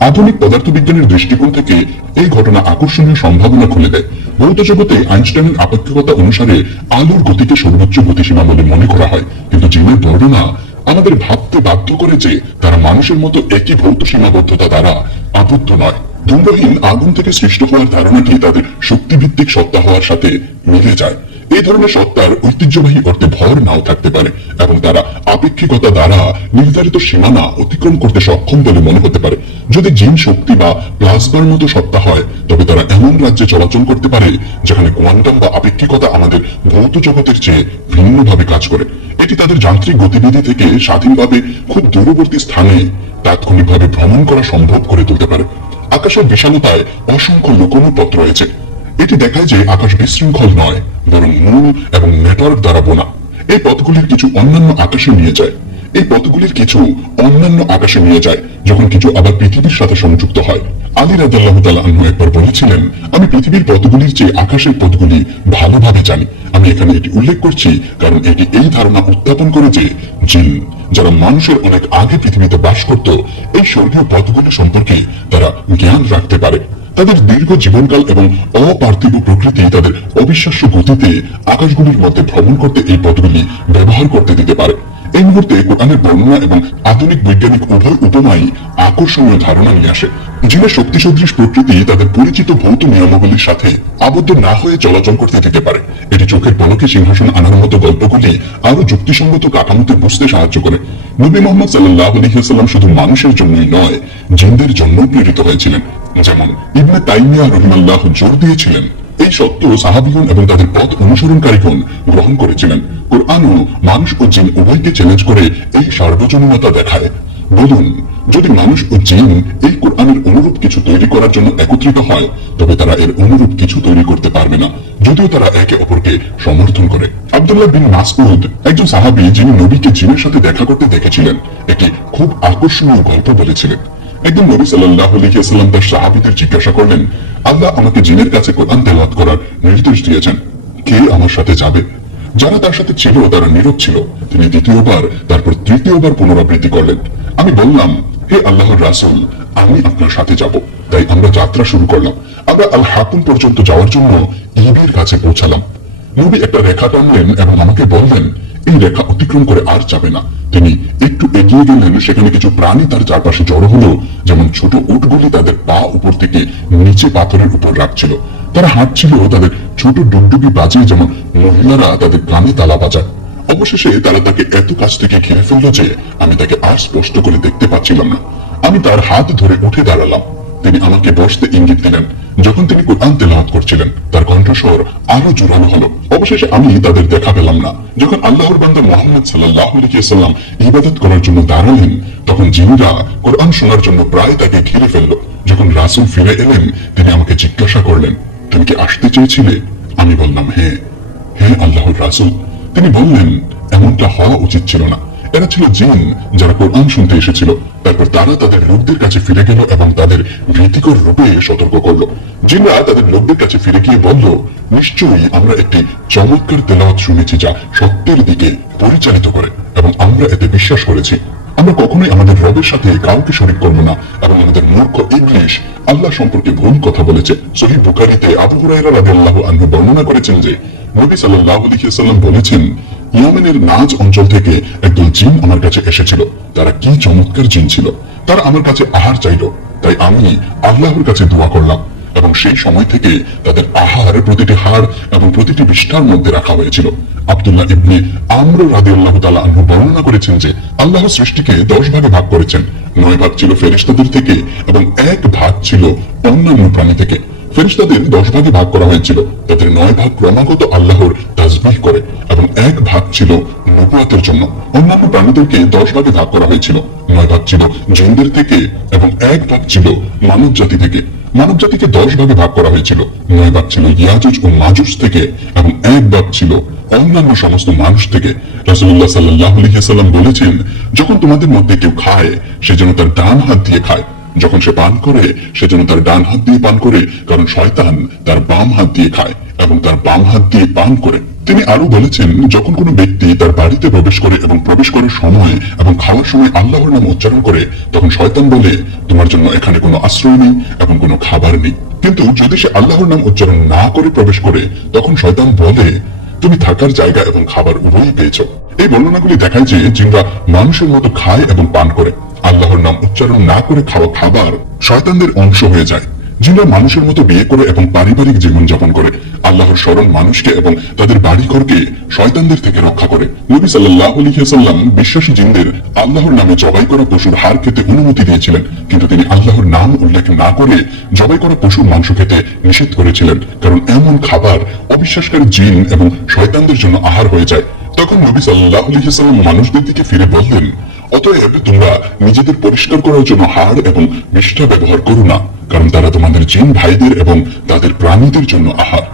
আধুনিক পদার্থবিজ্ঞানের দৃষ্টিকোণ থেকে এই ঘটনা আকর্ষণীয় সম্ভাবনা খুলে দেয়। ভৌত জগতে আইনস্টাইনের আপেক্ষিকতা অনুসারে আলোর গতিকে সর্বোচ্চ গতিসীমা বলে মনে করা হয়, কিন্তু জিনের বর্ণনা আমাদের ভাবতে বাধ্য করে যে তারা মানুষের মতো একই ভৌত সীমাবদ্ধতা দ্বারা আবদ্ধ নয়। ধূম্রহীন আগুন থেকে সৃষ্ট হওয়ার ধারণাটি তাদের শক্তিভিত্তিক সত্তা হওয়ার সাথে মিলে যায়। এই ধরনের সত্তার ঐতিহ্যবাহী অর্থে ভর নাও থাকতে পারে এবং তারা আপেক্ষিকতা দ্বারা নির্ধারিত সীমানা অতিক্রম করতে সক্ষম বলে মনে হতে পারে। যদি জিন শক্তি বা প্লাজমার মতো সত্তা হয় তবে তারা এমন রাজ্যে চলাচল করতে পারে যেখানে কোয়ান্টাম বা আপেক্ষিকতা আমাদের ভৌত জগতের চেয়ে ভিন্নভাবে কাজ করে। এটি তাদের যান্ত্রিক গতিবিধি থেকে স্বাধীনভাবে খুব দূরবর্তী স্থানে তাৎক্ষণিকভাবে ভ্রমণ করা সম্ভব করে তুলতে পারে। আকাশের বিশালতায় অসংখ্য লুকোনো পথ রয়েছে। এটি দেখায় যে আকাশ বিশৃঙ্খল নয় বরং মূল এবং নেটওয়ার্ক দ্বারা বোনা। এই পথগুলির কিছু অন্যান্য আকাশে নিয়ে যায় যখন কিছু আবার পৃথিবীর সাথে সংযুক্ত হয়। আলী রাদিয়াল্লাহু তাআলা আনহু একবার বলেছিলেন, আমি পৃথিবীর পথগুলির চেয়ে আকাশের পথগুলি ভালোভাবে জানি। আমি এখানে এটি উল্লেখ করছি কারণ এটি এই ধারণা উত্থাপন করে যে জিন যারা মানুষের অনেক আগে পৃথিবীতে বাস করত এই স্বর্গীয় পথগুলি সম্পর্কে তারা জ্ঞান রাখতে পারে। তাদের দীর্ঘ জীবনকাল এবং অপার্থিব প্রকৃতি তাদের অবিশ্বাস্য গতিতে আকাশগুলির মধ্যে ভ্রমণ করতে এই পথগুলি ব্যবহার করতে দিতে পারে। এই মুহূর্তে কোরআনের বর্ণনা এবং আধুনিক বৈজ্ঞানিক উভয় উপমাই আকর্ষণীয় ধারণা নিয়ে আসে। জিনের শক্তি সদৃশ প্রকৃতি তাদের পরিচিত ভৌত নিয়মাবলীর সাথে আবদ্ধ না হয়ে চলাচল করতে দিতে পারে। এটি চোখের পলকে সিংহাসন আনার মতো গল্পগুলি আরো যুক্তিসঙ্গত কাঠামোতে বুঝতে সাহায্য করে। নবী মুহাম্মদ সাল্লাল্লাহু আলাইহি ওয়াসাল্লাম শুধু মানুষের জন্যই নয়, জিনদের জন্য প্রেরিত হয়েছিলেন। যেমন ইবনে তাইমিয়া রাহিমাহুল্লাহ জোর দিয়েছিলেন, এই সত্য সাহাবীগণ এবং তাদের পথ অনুসরণকারীগণ গ্রহণ করেছিলেন। কোরআনও মানুষ ও জিন উভয়কে চ্যালেঞ্জ করে এই সার্বজনীনতা দেখায়। বলুন, যদি মানুষ ও জিন এই কোরআনের অনুরূপ কিছু তৈরি করার জন্য একত্রিত হয়, তবে তারা এর অনুরূপ কিছু তৈরি করতে পারবে না, যদিও তারা একে অপরকে সমর্থন করে। আব্দুল্লাহ বিন মাসউদ, একজন সাহাবী যিনি নবীকে জিনের সাথে দেখা করতে দেখেছিলেন, একটি খুব আকর্ষণীয় গল্প বলেছিলেন। একদিন নবী সাল্লাল্লাহু আলাইহি ওয়াসাল্লাম তার সাহাবীদের জিজ্ঞাসা করলেন, আল্লাহ আমাকে জিনের কাছে কোরআন তেলাওয়াত করার নির্দেশ দিয়েছেন, কে আমার সাথে যাবে? যারা তার সাথে ছিল তারা নীরব ছিল। তিনি দ্বিতীয়বার, তারপর তৃতীয়বার পুনরাবৃত্তি করলেন। আমি বললাম, হে আল্লাহর রাসূল, আমি আপনার সাথে যাব। তাই আমরা যাত্রা শুরু করলাম। আমরা আল হাকুম পর্যন্ত যাওয়ার জন্য ইবের কাছে পৌঁছালাম। নবী একটা রেখা টানলেন এবং আমাকে বললেন, এই রেখা অতিক্রম করে আর যাবে না। তিনি একটু এগিয়ে গেলেন, সেখানে কিছু প্রাণী তার চারপাশে জড়ো হলো। যেমন ছোট উটগুলি তাদের পা উপর থেকে নিচে পাথরের উপর রাখছিল। তারা হাঁটছিল তাদের ছোট ডুগডুগি বাজিয়ে, যেমন মহিলারা তাদের কানে তালা বাজায়। অবশেষে তারা তাকে এত কাছ থেকে ঘিরে ফেলল যে আমি তাকে আর স্পষ্ট করে দেখতে পাচ্ছিলাম না। আমি তার হাত ধরে উঠে দাঁড়ালাম। তিনি আমাকে বসতে ইঙ্গিত দিলেন। যখন তিনি কোরআন তেলাওয়াত করছিলেন, তার কণ্ঠস্বর আরো জোরালো হলো। অবশেষে আমি তাদের দেখা পেলাম না। যখন আল্লাহর বান্দা মুহাম্মদ সাল্লাল্লাহু আলাইহি ওয়াসাল্লাম ইবাদত করার জন্য দাঁড়ালেন, তখন জিনরা কোরআন শোনার জন্য প্রায় তাকে ঘিরে ফেলল। যখন রাসূল ফিরে এলেন, তিনি আমাকে জিজ্ঞাসা করলেন, তুমি কি আসতে চেয়েছিলে? আমি বললাম, হ্যাঁ। হে আল্লাহর রাসূল। তিনি বললেন, এমনটা হওয়া উচিত ছিল না। এরা ছিল জিন যারা কোরআন শুনতে এসেছিল। তারপর তারা তাদের লোকদের কাছে ফিরে গেল এবং তাদের ভীতিকর রূপে সতর্ক করলো। জিনরা তাদের লোকদের কাছে ফিরে গিয়ে বলল, নিশ্চয়ই আমরা একটি চমৎকার তেলাওয়াত শুনেছি যা সত্যের দিকে পরিচালিত করে এবং আমরা এতে বিশ্বাস করেছি। আমরা কখনোই আমাদের রবের সাথে কাউকে শরীক করব না এবং আমাদের মূর্খ ইবলিস আল্লাহ সম্পর্কে ভুল কথা বলেছে। সহিহ বুখারীতে আবু হুরায়রা রাদিয়াল্লাহু আনহু বর্ণনা করেছেন যে নবী সাল্লাল্লাহু আলাইহি ওয়াসাল্লাম বলেছেন, ইয়েমেনের নাজ অঞ্চল থেকে একদল জিন আমার কাছে এসেছিল। তারা কি চমৎকার জিন ছিল! তারা আমার কাছে আহার চাইল। তাই আমি আল্লাহর কাছে দোয়া করলাম এবং সেই সময় থেকে তাদের আহার প্রতিটি হাড় এবং প্রতিটি বিষ্ঠার মধ্যে রাখা হয়েছিল। আব্দুল্লাহ ইবনে আমর রাদিয়াল্লাহু তাআলা আনহু বর্ণনা করেছেন যে আল্লাহ সৃষ্টিকে 10 ভাগে ভাগ করেছেন। 9 ভাগ ছিল ফেরেশতাদের থেকে এবং 1 ভাগ ছিল অন্যান্য প্রাণী থেকে। ফেরেশতাদের 10 ভাগে ভাগ করা হয়েছিল। তাদের 9 ভাগ ক্রমাগত আল্লাহর তাসবিহ করে এবং 1 ভাগ ছিল নবুয়তের জন্য। অন্যান্য প্রাণীদেরকে 10 ভাগে ভাগ করা হয়েছিল। 9 ভাগ ছিল জিনদের থেকে এবং 1 ভাগ ছিল মানব জাতি থেকে। মানব জাতিকে 10 ভাগে ভাগ করা হয়েছিল। 9 ভাগ ছিল ইয়াজুজ ও মাজুজ থেকে এবং 1 ভাগ ছিল অন্যান্য সমস্ত মানুষ থেকে। রাসূলুল্লাহ সাল্লাল্লাহু আলাইহি ওয়াসাল্লাম বলেছেন, যখন তোমাদের মধ্যে কেউ খায়, সে যেন তার ডান হাত দিয়ে খায়। যখন সে পান করে, সে যেন তার ডান হাত দিয়ে পান করে, কারণ শয়তান তার বাম হাত দিয়ে খায় এবং তার বাম হাত দিয়ে পান করে। তিনি আরো বলেছেন, যখন কোনো ব্যক্তি তার বাড়িতে প্রবেশ করে এবং প্রবেশ করার সময় এবং খাওয়ার সময় আল্লাহর নাম উচ্চারণ করে, তখন শয়তান বলে, তোমার জন্য এখানে কোনো আশ্রয় নেই এবং কোনো খাবার নেই। কিন্তু যদি সে আল্লাহর নাম উচ্চারণ না করে প্রবেশ করে, তখন শয়তান বলে, তুমি থাকার জায়গা এবং খাবার উভয়ই পেয়েছ। এই বর্ণনাগুলি দেখায় যে জিনরা মানুষের মতো খায় এবং পান করে। আল্লাহর নাম উচ্চারণ না করে খাওয়া খাবার শয়তানদের অংশ হয়ে যায়। জিনরা মানুষের মতো বিয়ে করে এবং পারিবারিক জীবন যাপন করে। আল্লাহর স্মরণ মানুষকে এবং তাদের বাড়িঘরকে শয়তানদের থেকে রক্ষা করে। নবী সাল্লাল্লাহু আলাইহি ওয়াসাল্লাম বিশ্বাসী জিনদের আল্লাহর নামে জবাই করা পশুর হাড় খেতে অনুমতি দিয়েছিলেন, কিন্তু তিনি আল্লাহর নাম উল্লেখ না করে জবাই করা পশুর মাংস খেতে নিষেধ করেছিলেন, কারণ এমন খাবার অবিশ্বাসকারী জিন এবং শয়তানদের জন্য আহার হয়ে যায়। তখন নবী সাল্লাল্লাহু আলাইহি ওয়াসাল্লাম মানুষদের দিকে ফিরে বললেন, অতএব তোমরা নিজেদের পরিষ্কার করার জন্য হাড় এবং বিষ্ঠা ব্যবহার করো না, কারণ তারা তোমাদের জিন ভাইদের এবং তাদের প্রাণীদের জন্য আহার।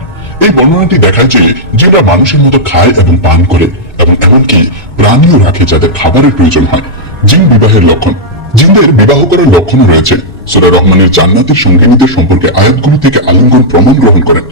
এই বর্ণনাটি দেখায় যে জিনরা মানুষের মতো খায় এবং পান করে এবং এমনকি প্রাণীও রাখে যাদের খাবারের প্রয়োজন হয়। জিন বিবাহের লক্ষণ। জিনদের বিবাহ করার লক্ষণও রয়েছে। সূরা রহমানের জান্নাতের সঙ্গিনীদের সম্পর্কে আয়াতগুলো থেকে আলিঙ্গন প্রমাণ গ্রহণ করেন।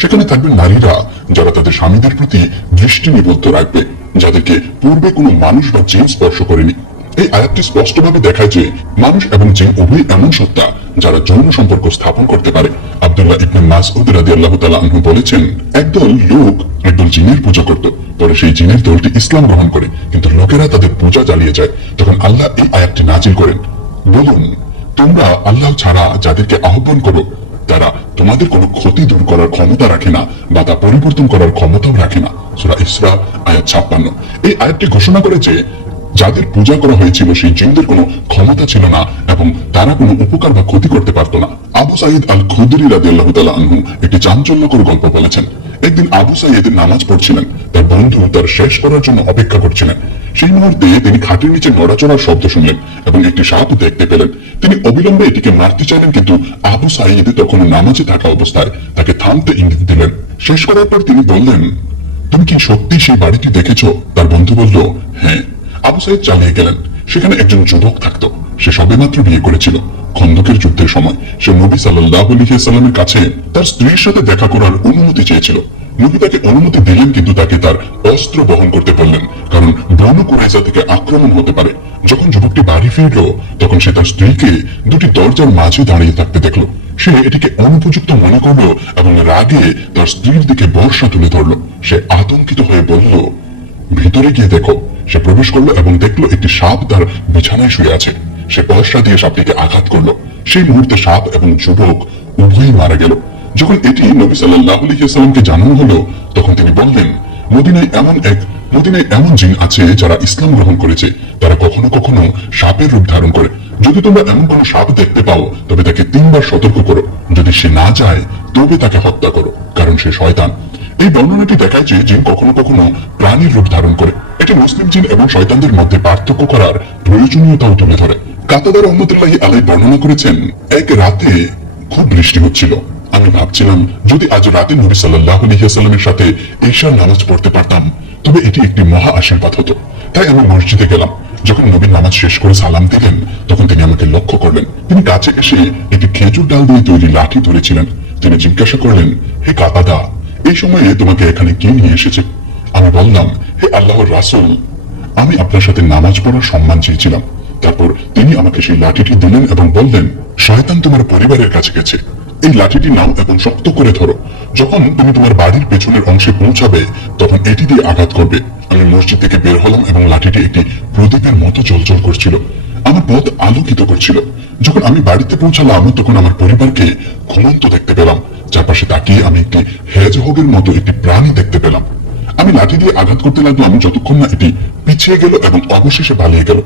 সেখানে থাকবে নারীরা যারা তাদের স্বামীদের প্রতি দৃষ্টি নিবদ্ধ রাখবে, যাদেরকে পূর্বে কোনো মানুষ বা জিন স্পর্শ করেনি। এই আয়াতটি স্পষ্টভাবে দেখায় যে মানুষ এবং জিন উভয় এমন সত্তা যারা যৌন সম্পর্ক স্থাপন করতে পারে। আব্দুল্লাহ ইবনে মাসউদ রাদিয়াল্লাহু তাআলা আনহু বলেছেন, একদল লোক একদল জিনের পূজা করত, পরে সেই জিনের দলটি ইসলাম গ্রহণ করে, কিন্তু লোকেরা তাদের পূজা চালিয়ে যায়। তখন আল্লাহ এই আয়াতটি নাজিল করেন, বলুন, তোমরা আল্লাহ ছাড়া যাদেরকে আহ্বান করো তারা তোমাদের কোনো ক্ষতি দূর করার ক্ষমতা রাখে না বা তা পরিবর্তন করার ক্ষমতাও রাখে না। সূরা ইসরা আয়াত 56। এই আয়াতটি ঘোষণা করে যে যাদের পূজা করা হয়েছিল সেই জিনদের কোনো ক্ষমতা ছিল না এবং তারা কোনো উপকার বা ক্ষতি করতে পারত না। আবু সাঈদ আল খুদরি রাদিয়াল্লাহু তাআলা আনহু একটি চাঞ্চল্যকর গল্প বলেছেন। একদিন আবু সাঈদ নামাজ পড়ছিলেন, তার বন্ধু তার শেষ করার জন্য অপেক্ষা করছিলেন। সেই মুহূর্তে তিনি খাটের নিচে নড়াচড়ার শব্দ শুনলেন এবং একটি সাপ দেখতে পেলেন। তিনি অবিলম্বে এটিকে মারতে চাইলেন, কিন্তু আবু সাঈদ তখন নামাজে থাকা অবস্থায় তাকে থামতে ইঙ্গিত দিলেন। শেষ করার পর তিনি বললেন, তুমি কি সত্যি সেই বাড়িটি দেখেছো? তার বন্ধু বলল, হ্যাঁ। আবু সাঈদ চালিয়ে গেলেন। সেখানে একজন যুবক থাকতো। সে সবেমাত্র বিয়ে করেছিল। খন্দকের যুদ্ধের সময় সে নবী সাল্লাল্লাহু আলাইহি ওয়াসাল্লামের কাছে তার স্ত্রীর সাথে দেখা করার অনুমতি চেয়েছিল। নবী তাকে অনুমতি দিলেন, কিন্তু তাকে তার অস্ত্র বহন করতে বললেন, কারণ বনু কুরাইজা থেকে আক্রমণ হতে পারে। যখন যুবকটি বাড়ি ফিরল, তখন সে তার স্ত্রীকে দুটি দরজার মাঝে দাঁড়িয়ে থাকতে দেখল। সে এটিকে অনুপযুক্ত মনে করলো এবং রাগে তার স্ত্রীর দিকে বর্ষা তুলে ধরল। সে আতঙ্কিত হয়ে বলল, ভিতরে গিয়ে দেখো। সে প্রবেশ করলো এবং দেখলো একটি সাপ তার বিছানায় শুয়ে আছে। সে বর্ষা দিয়ে সাপটিকে আঘাত করলো। সেই মুহূর্তে সাপ এবং যুবক উভয়ই মারা গেল। যখন এটি নবী সাল্লাল্লাহু আলাইহি ওয়াসাল্লামকে জানানো হলো, তখন তিনি বললেন, মদিনায় এমন জিন আছে যারা ইসলাম গ্রহণ করেছে। তারা কখনো কখনো সাপের রূপ ধারণ করে। যদি তোমরা এমন কোন সাপ দেখতে পাও, তবে তাকে 3 বার সতর্ক করো। যদি সে না যায়, তবে তাকে হত্যা করো, কারণ সে শয়তান। এই বর্ণনাটি দেখায় যে জিন কখনো কখনো প্রাণীর রূপ ধারণ করে। এটি মুসলিম জিন এবং শয়তানদের মধ্যে পার্থক্য করার প্রয়োজনীয়তাও তুলে ধরে। কাতাদা রাহমাতুল্লাহি আলাইহি বর্ণনা করেছেন, এক রাতে খুব বৃষ্টি হচ্ছিল। আমি ভাবছিলাম, যদি আজ রাতে নবী সাল্লাল্লাহু আলাইহি ওয়াসাল্লামের সাথে ঈশার নামাজ পড়তে পারতাম, তবে এটি একটি মহা আশীর্বাদ হতো। তাই আমি মসজিদে গেলাম। যখন নবী নামাজ শেষ করে সালাম দিলেন, তখন তিনি আমাকে লক্ষ্য করলেন। তিনি কাছে এসে একটি খেজুর ডাল দিয়ে তৈরি লাঠি ধরেছিলেন। তিনি জিজ্ঞাসা করলেন, হে কাতাদা, এই সময়ে তোমাকে এখানে কে নিয়ে এসেছে? আমি বললাম, হে আল্লাহর রাসূল, আমি আপনার সাথে নামাজ পড়ার সম্মান চেয়েছিলাম। তারপর তিনি আমাকে সেই লাঠিটি দিলেন এবং বললেন, শয়তান তোমার পরিবারের কাছে গেছে। এই লাঠিটি নাও এবং শক্ত করে ধরো। যখন তুমি তোমার বাড়ির পেছনের অংশে পৌঁছাবে, তখন এটি দিয়ে আঘাত করবে। আমি মসজিদ থেকে বের হলাম এবং লাঠিটি একটি প্রদীপের মতো জ্বলজ্বল করছিল। আমার পথ আলোকিত করছিল। যখন আমি বাড়িতে পৌঁছালাম, তখন আমার পরিবারকে ঘুমন্ত দেখতে পেলাম। চারপাশে তাকিয়ে আমি একটি হেজহগের মতো একটি প্রাণী দেখতে পেলাম। আমি লাঠি দিয়ে আঘাত করতে লাগলাম যতক্ষণ না এটি পিছিয়ে গেল এবং অবশেষে পালিয়ে গেল।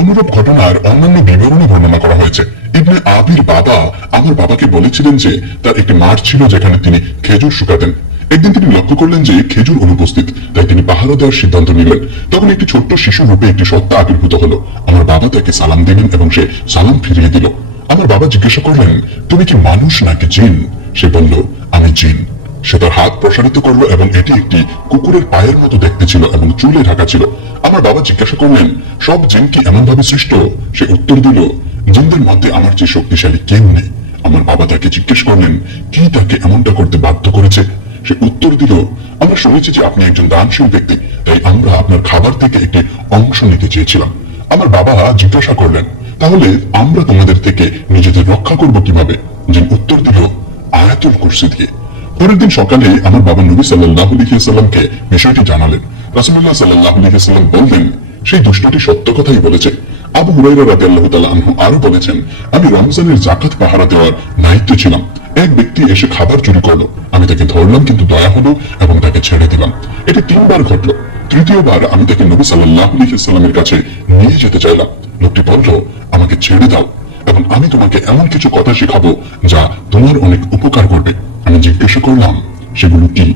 অনুরূপ ঘটনার অন্যান্য বিবরণী বর্ণনা করা হয়েছে। ইবনে আবির বাবা আমার বাবাকে বলেছিলেন যে তার একটি মাঠ ছিল যেখানে তিনি খেজুর শুকাতেন। একদিন তিনি লক্ষ্য করলেন যে খেজুর অনুপস্থিত, তাই তিনি পাহারা দেওয়ার সিদ্ধান্ত নিলেন। তখন একটি ছোট্ট শিশু রূপে একটি সত্তা আবির্ভূত হলো। আমার বাবা তাকে সালাম দিলেন এবং সে সালাম ফিরিয়ে দিল। আমার বাবা জিজ্ঞাসা করলেন, তুমি কি মানুষ নাকি জিন? সে বলল, আমি জিন। সে তার হাত প্রসারিত করলো এবং এটি একটি কুকুরের পায়ের মতো দেখতে ছিল এবং চুলে ঢাকা ছিল। আমার বাবা জিজ্ঞাসা করলেন, সব জিন কি এমন ভাবে সৃষ্ট? সে উত্তর দিল, জিনদের মধ্যে আমার যে শক্তিশালী কেউ নেই। আমার বাবা তাকে জিজ্ঞেস করলেন, কি তাকে এমনটা করতে বাধ্য করেছে? সে উত্তর দিল, আমরা শুনেছি যে আপনি একজন দানশীল ব্যক্তি, তাই আমরা আপনার খাবার থেকে একটি অংশ নিতে চেয়েছিলাম। আমার বাবা জিজ্ঞাসা করলেন, তাহলে আমরা তোমাদের থেকে নিজেদের রক্ষা করব কিভাবে? জিন উত্তর দিল, আয়াতুল কুরসি দিয়ে। পরের দিন সকালে আমার বাবা নবী সাল্লাল্লাহু আলাইহি ওয়াসাল্লামকে বিষয়টি জানালেন। রাসূলুল্লাহ সাল্লাল্লাহু আলাইহি ওয়াসাল্লাম বললেন, সেই দুষ্টটি সত্য কথাই বলেছে। আবু হুরায়রা রাদিয়াল্লাহু তাআলা আনহু আরো বলেছেন, আমি রমজানের যাকাত পাহারা দেওয়ার দায়িত্বে ছিলাম। এক ব্যক্তি এসে খাবার চুরি করলো। আমি তাকে ধরলাম, কিন্তু দয়া হলো এবং তাকে ছেড়ে দিলাম। এটি 3 বার ঘটলো। তৃতীয়বার আমি তাকে নবী সাল্লাল্লাহু আলাইহি ওয়াসাল্লামের কাছে নিয়ে যেতে চাইলাম। লোকটি বলল, আমাকে ছেড়ে দাও এবং আমি তোমাকে এমন কিছু কথা শেখাবো যা তোমার অনেক উপকার করবে। আমি জিজ্ঞাসা করলাম, সেগুলো কি?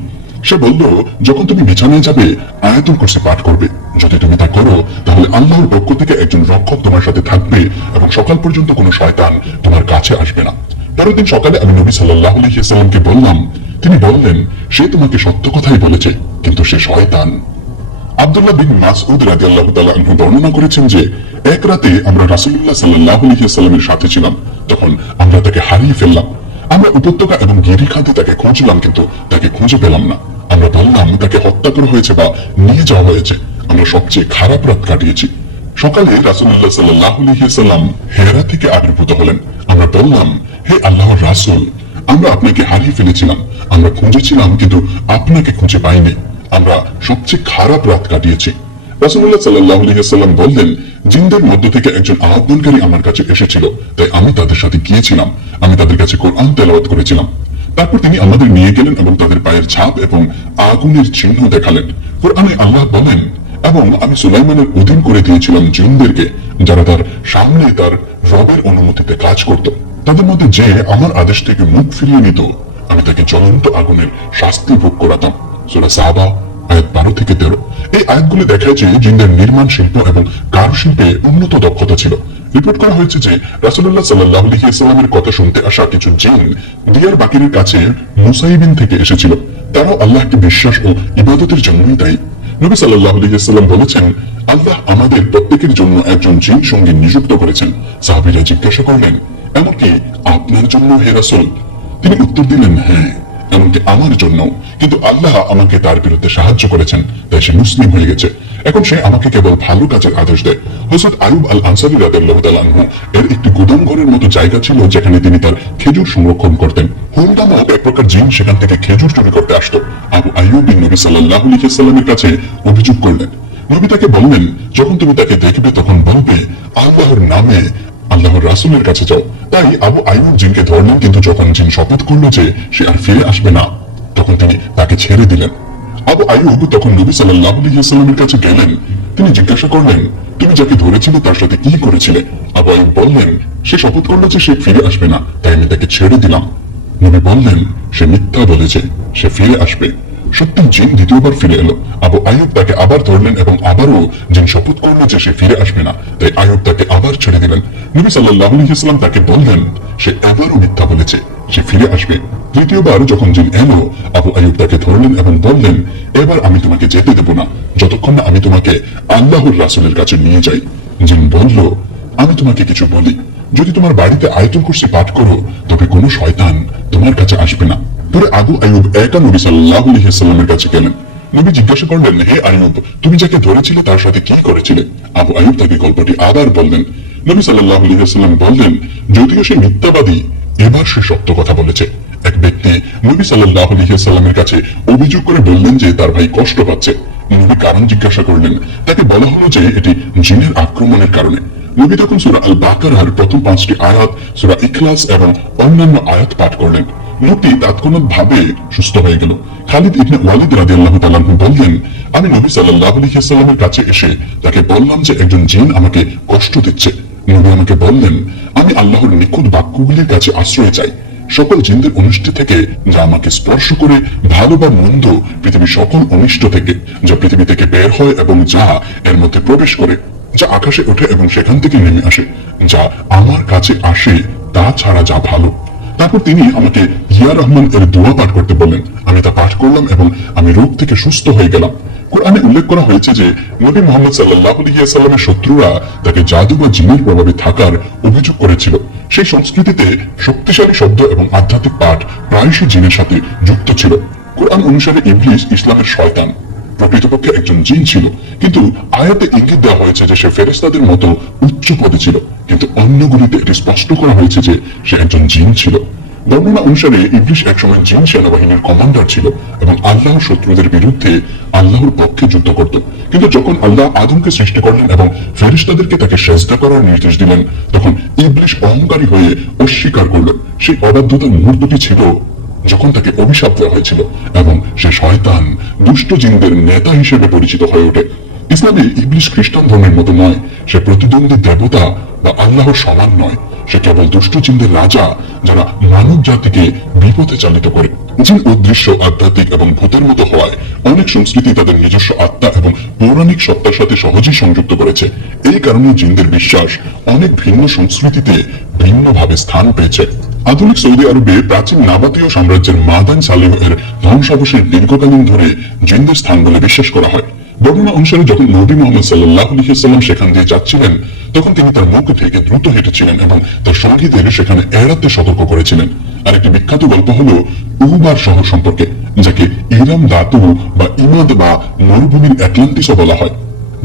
সে বলল, যখন তুমি বিছানায় যাবে, আয়াতুল কুরসি পাঠ করবে। যদি তুমি তা করো, তাহলে আল্লাহর পক্ষ থেকে একজন রক্ষক তোমার সাথে থাকবে এবং সকাল পর্যন্ত কোনো শয়তান তোমার কাছে আসবে না। পরের দিন সকালে আমি নবী সাল্লাল্লাহু আলাইহি ওয়াসাল্লামকে বললাম। তিনি বললেন, সে তোমাকে সত্য কথাই বলেছে, কিন্তু সে শয়তান। আব্দুল্লাহ বিন মাসউদ রাদিয়াল্লাহু তাআলা আনহু বর্ণনা করেছেন যে এক রাতে আমরা রাসূলুল্লাহ সাল্লাল্লাহু আলাইহি ওয়াসাল্লামের সাথে ছিলাম। তখন আমরা তাকে হারিয়ে ফেললাম। আমরা উপত্যকা এবং গিরিখাতে তাকে খুঁজলাম, কিন্তু তাকে খুঁজে পেলাম না। আমরা বললাম তাকে হত্যা করা হয়েছে বা নিয়ে যাওয়া হয়েছে। আমরা সবচেয়ে খারাপ রাত কাটিয়েছি। সকালে রাসূলুল্লাহ সাল্লাল্লাহু আলাইহি ওয়াসাল্লাম হেরা থেকে আবির্ভূত হলেন। আমরা বললাম, হে আল্লাহর রাসূল, আমরা আপনাকে হারিয়ে ফেলেছিলাম, আমরা খুঁজেছিলাম কিন্তু আপনাকে খুঁজে পাইনি, আমরা সবচেয়ে খারাপ রাত কাটিয়েছি। রাসূলুল্লাহ সাল্লাল্লাহু আলাইহি ওয়াসাল্লাম বললেন, জিনদের মধ্য থেকে একজন আহ্বানকারী আমার কাছে এসেছিল, তাই আমি তাদের সাথে গিয়েছিলাম, আমি তাদের কাছে কোরআন তেলাওয়াত করেছিলাম। তারপর তিনি আমাদের নিয়ে গেলেন এবং তাদের পায়ের ছাপ এবং আগুনের চিহ্ন দেখালেন। কোরআনে আল্লাহ বলেন, এবং আমি সুলাইমানের অধীন করে দিয়েছিলাম জিনদেরকে, যারা তার সামনে তার রবের অনুমতিতে কাজ করত। তাদের মধ্যে যে আমার আদেশ থেকে মুখ ফিরিয়ে নিত, আমি তাকে জ্বলন্ত আগুনের শাস্তি ভোগ করাতাম। সূরা সাবা আয়াত 12 থেকে 13। এই আয়াতগুলো দেখায় যে জিনদের নির্মাণ শিল্প এবং কারুশিল্পে উন্নত দক্ষতা ছিল। রিপোর্ট করা হয়েছে যে রাসূলুল্লাহ সাল্লাল্লাহু আলাইহি ওয়াসাল্লামের কথা শুনতে আসা কিছু জিন দিয়ার বাকিরের কাছে মুসাইবিন থেকে এসেছিল। তারাও আল্লাহকে বিশ্বাস ও ইবাদতের জন্যই দায়ী। নবী সাল্লাল্লাহু আলাইহি ওয়াসাল্লাম বলেছেন, আল্লাহ আমাদের প্রত্যেকের জন্য একজন জিন সঙ্গী নিযুক্ত করেছেন। সাহাবীরা জিজ্ঞাসা করলেন, এমনকি আপনার জন্য হে রাসূল? তিনি উত্তর দিলেন, হ্যাঁ, এমনকি আমার জন্য, কিন্তু আল্লাহ আমাকে তার বিরুদ্ধে সাহায্য করেছেন, তাই সে মুসলিম হয়ে গেছে। এখন সে আমাকে কেবল ভালো কাজের আদেশ দেয়। হযরত আইয়ুব আল আনসারী রাদিয়াল্লাহু তাআলা আনহু এর একটি গুদাম ঘরের মতো জায়গা ছিল, যেখানে তিনি তার খেজুর সংরক্ষণ করতেন। হুমদা নামক এক প্রকার জিন সেখান থেকে খেজুর চুরি করতে আসতো। আবু আইয়ুব নবী সাল্লাল্লাহু আলাইহি ওয়াসাল্লামের কাছে অভিযোগ করলেন। নবী তাকে বললেন, যখন তুমি তাকে দেখবে তখন বলবে, আল্লাহর নামে আল্লাহর রাসূলের কাছে যাও। তাই আবু আইয়ুব জিনকে ধরলেন, কিন্তু যখন জিন শপথ করলো যে সে আর ফিরে আসবে না, তখন তিনি তাকে ছেড়ে দিলেন। আবু আইয়ুব তখন নবী সাল্লাল্লাহু আলাইহি ওয়াসাল্লামের কাছে গেলেন। তিনি জিজ্ঞাসা করলেন, তুমি যাকে ধরেছিলে তার সাথে কি করেছিলে? আবু আইয়ুব বললেন, সে শপথ করলো যে সে ফিরে আসবে না, তাই আমি তাকে ছেড়ে দিলাম। নবী বললেন, সে মিথ্যা বলেছে, সে ফিরে আসবে। সত্যি জিন দ্বিতীয়বার ফিরে এলো। আবু আইয়ুব তাকে আবার ধরলেন এবং আবারও জিন শপথ করলো যে সে ফিরে আসবে না, তাই আইয়ুব তাকে আবার ছেড়ে দিলেন। নবী সাল্লাল্লাহু আলাইহি ওয়াসাল্লাম তাকে বললেন, সে এবারও মিথ্যা বলেছে, সে ফিরে আসবে। তৃতীয়বার যখন জিন এলো, আবু আইয়ুব তাকে ধরলেন এবং বললেন, এবার আমি তোমাকে যেতে দেব না যতক্ষণ না আমি তোমাকে আল্লাহর রাসূলের কাছে নিয়ে যাই। জিন বলল, আমি তোমাকে কিছু বলি, যদি তোমার বাড়িতে আয়াতুল কুরসি পাঠ করো তবে কোনো শয়তান তোমার কাছে আসবে না। পরে আবু আইয়ুব একা নবী সাল্লাল্লাহু আলাইহি ওয়াসাল্লামের কাছে গেলেন। নবী জিজ্ঞাসা করলেন, হে আইয়ুব, তুমি যাকে ধরেছিলে তার সাথে কি করেছিলে? আবু আইয়ুব তাকে গল্পটি আবার বললেন। নবী সাল্লাল্লাহু আলাইহি ওয়াসাল্লাম বললেন, যদিও সে মিথ্যাবাদী, এবার সে সত্য কথা বলেছে। এক ব্যক্তি নবী সাল্লাল্লাহু আলাইহি ওয়াসাল্লামের কাছে অভিযোগ করে বললেন যে তার ভাই কষ্ট পাচ্ছে। নবী কারণ জিজ্ঞাসা করলেন। তাকে বলা হলো যে এটি জিনের আক্রমণের কারণে। নবী তখন সূরা আল বাকারার প্রথম 5টি আয়াত, সূরা ইখলাস এবং অন্যান্য আয়াত পাঠ করলেন। লোকটি তাৎক্ষণিকভাবে সুস্থ হয়ে গেল। খালিদ ইবনে ওয়ালিদ রাদিয়াল্লাহু তাআলা আনহু বললেন, আমি নবী সাল্লাল্লাহু আলাইহি ওয়াসাল্লামের কাছে এসে তাকে বললাম যে একজন জিন আমাকে কষ্ট দিচ্ছে। নবী আমাকে বললেন, আমি আল্লাহর নিখুঁত বাক্যগুলির কাছে আশ্রয় চাই সকল জিনদের অনিষ্ট থেকে, যা আমাকে স্পর্শ করে, ভালো বা মন্দ পৃথিবীর সকল অনিষ্ট থেকে, যা পৃথিবী থেকে বের হয় এবং যা এর মধ্যে প্রবেশ করে, যা আকাশে ওঠে এবং সেখান থেকে নেমে আসে, যা আমার কাছে আসে তা ছাড়া যা ভালো। তারপর তিনি আমাকে ইয়া রহমান এর দোয়া পাঠ করতে বললেন। আমি তা পাঠ করলাম এবং আমি রোগ থেকে সুস্থ হয়ে গেলাম। কোরআনে উল্লেখ করা হয়েছে যে নবী মুহাম্মদ সাল্লাল্লাহু আলাইহি ওয়াসাল্লামের শত্রুরা তাকে জাদু বা জিনের প্রভাবে থাকার অভিযোগ করেছিল। সেই সংস্কৃতিতে শক্তিশালী শব্দ এবং আধ্যাত্মিক পাঠ প্রায়শই জিনের সাথে যুক্ত ছিল। কোরআন অনুসারে ইবলিস ইসলামের শয়তান, প্রকৃতপক্ষে একজন জিন ছিল, কিন্তু আয়াতে ইঙ্গিত দেওয়া হয়েছে যে সে ফেরেশতাদের মতো উচ্চ পদে ছিল, কিন্তু অন্যগুলিতে এটি স্পষ্ট করা হয়েছে যে সে একজন জিন ছিল। বর্ণনা অনুসারে ইবলিস একসময় জিন সেনাবাহিনীর কমান্ডার ছিল এবং আল্লাহর শত্রুদের বিরুদ্ধে আল্লাহর পক্ষে যুদ্ধ করত। কিন্তু যখন আল্লাহ আদমকে সৃষ্টি করলেন এবং ফেরেশতাদেরকে তাকে সেজদা করার নির্দেশ দিলেন, তখন ইবলিস অহংকারী হয়ে অস্বীকার করল। সেই অবাধ্যতার মুহূর্তটি ছিল যখন তাকে অভিশাপ দেওয়া হয়েছিল এবং সে শয়তান, দুষ্ট জিনদের নেতা হিসেবে পরিচিত হয়ে ওঠে। ইসলামে ইবলিস খ্রিস্টান ধর্মের মতো নয়, সে প্রতিদ্বন্দ্বী দেবতা বা আল্লাহর সমান নয়। সে কেবল দুষ্ট জিনদের রাজা, যারা মানব জাতিকে বিপথে চালিত করে। জিন অদৃশ্য, আধ্যাত্মিক এবং ভূতের মতো হওয়ায় অনেক সংস্কৃতি তাদের নিজস্ব আত্মা এবং পৌরাণিক সত্তার সাথে সহজেই সংযুক্ত করেছে। এই কারণে জিনদের বিশ্বাস অনেক ভিন্ন সংস্কৃতিতে ভিন্নভাবে স্থান পেয়েছে। আধুনিক সৌদি আরবে প্রাচীন নাবাতীয় সাম্রাজ্যের মাদান সালেহ এর ধ্বংসাবশেষ দীর্ঘকালীন ধরে জিনদের স্থান বলে বিশ্বাস করা হয়। বর্ণনা অনুসারে যখন নবী মুহাম্মদ সাল্লাল্লাহু আলাইহি ওয়াসাল্লাম সেখান দিয়ে যাচ্ছিলেন, তখন তিনি তার মুখ থেকে দ্রুত হেঁটেছিলেন এবং তার সঙ্গীদের সেখানে এড়াতে সতর্ক করেছিলেন। আর একটি বিখ্যাত গল্প হলো উবার শহর সম্পর্কে, যাকে ইরাম দাতু বা ইমাদ বা মরুভূমির অ্যাটলান্টিসও বলা হয়।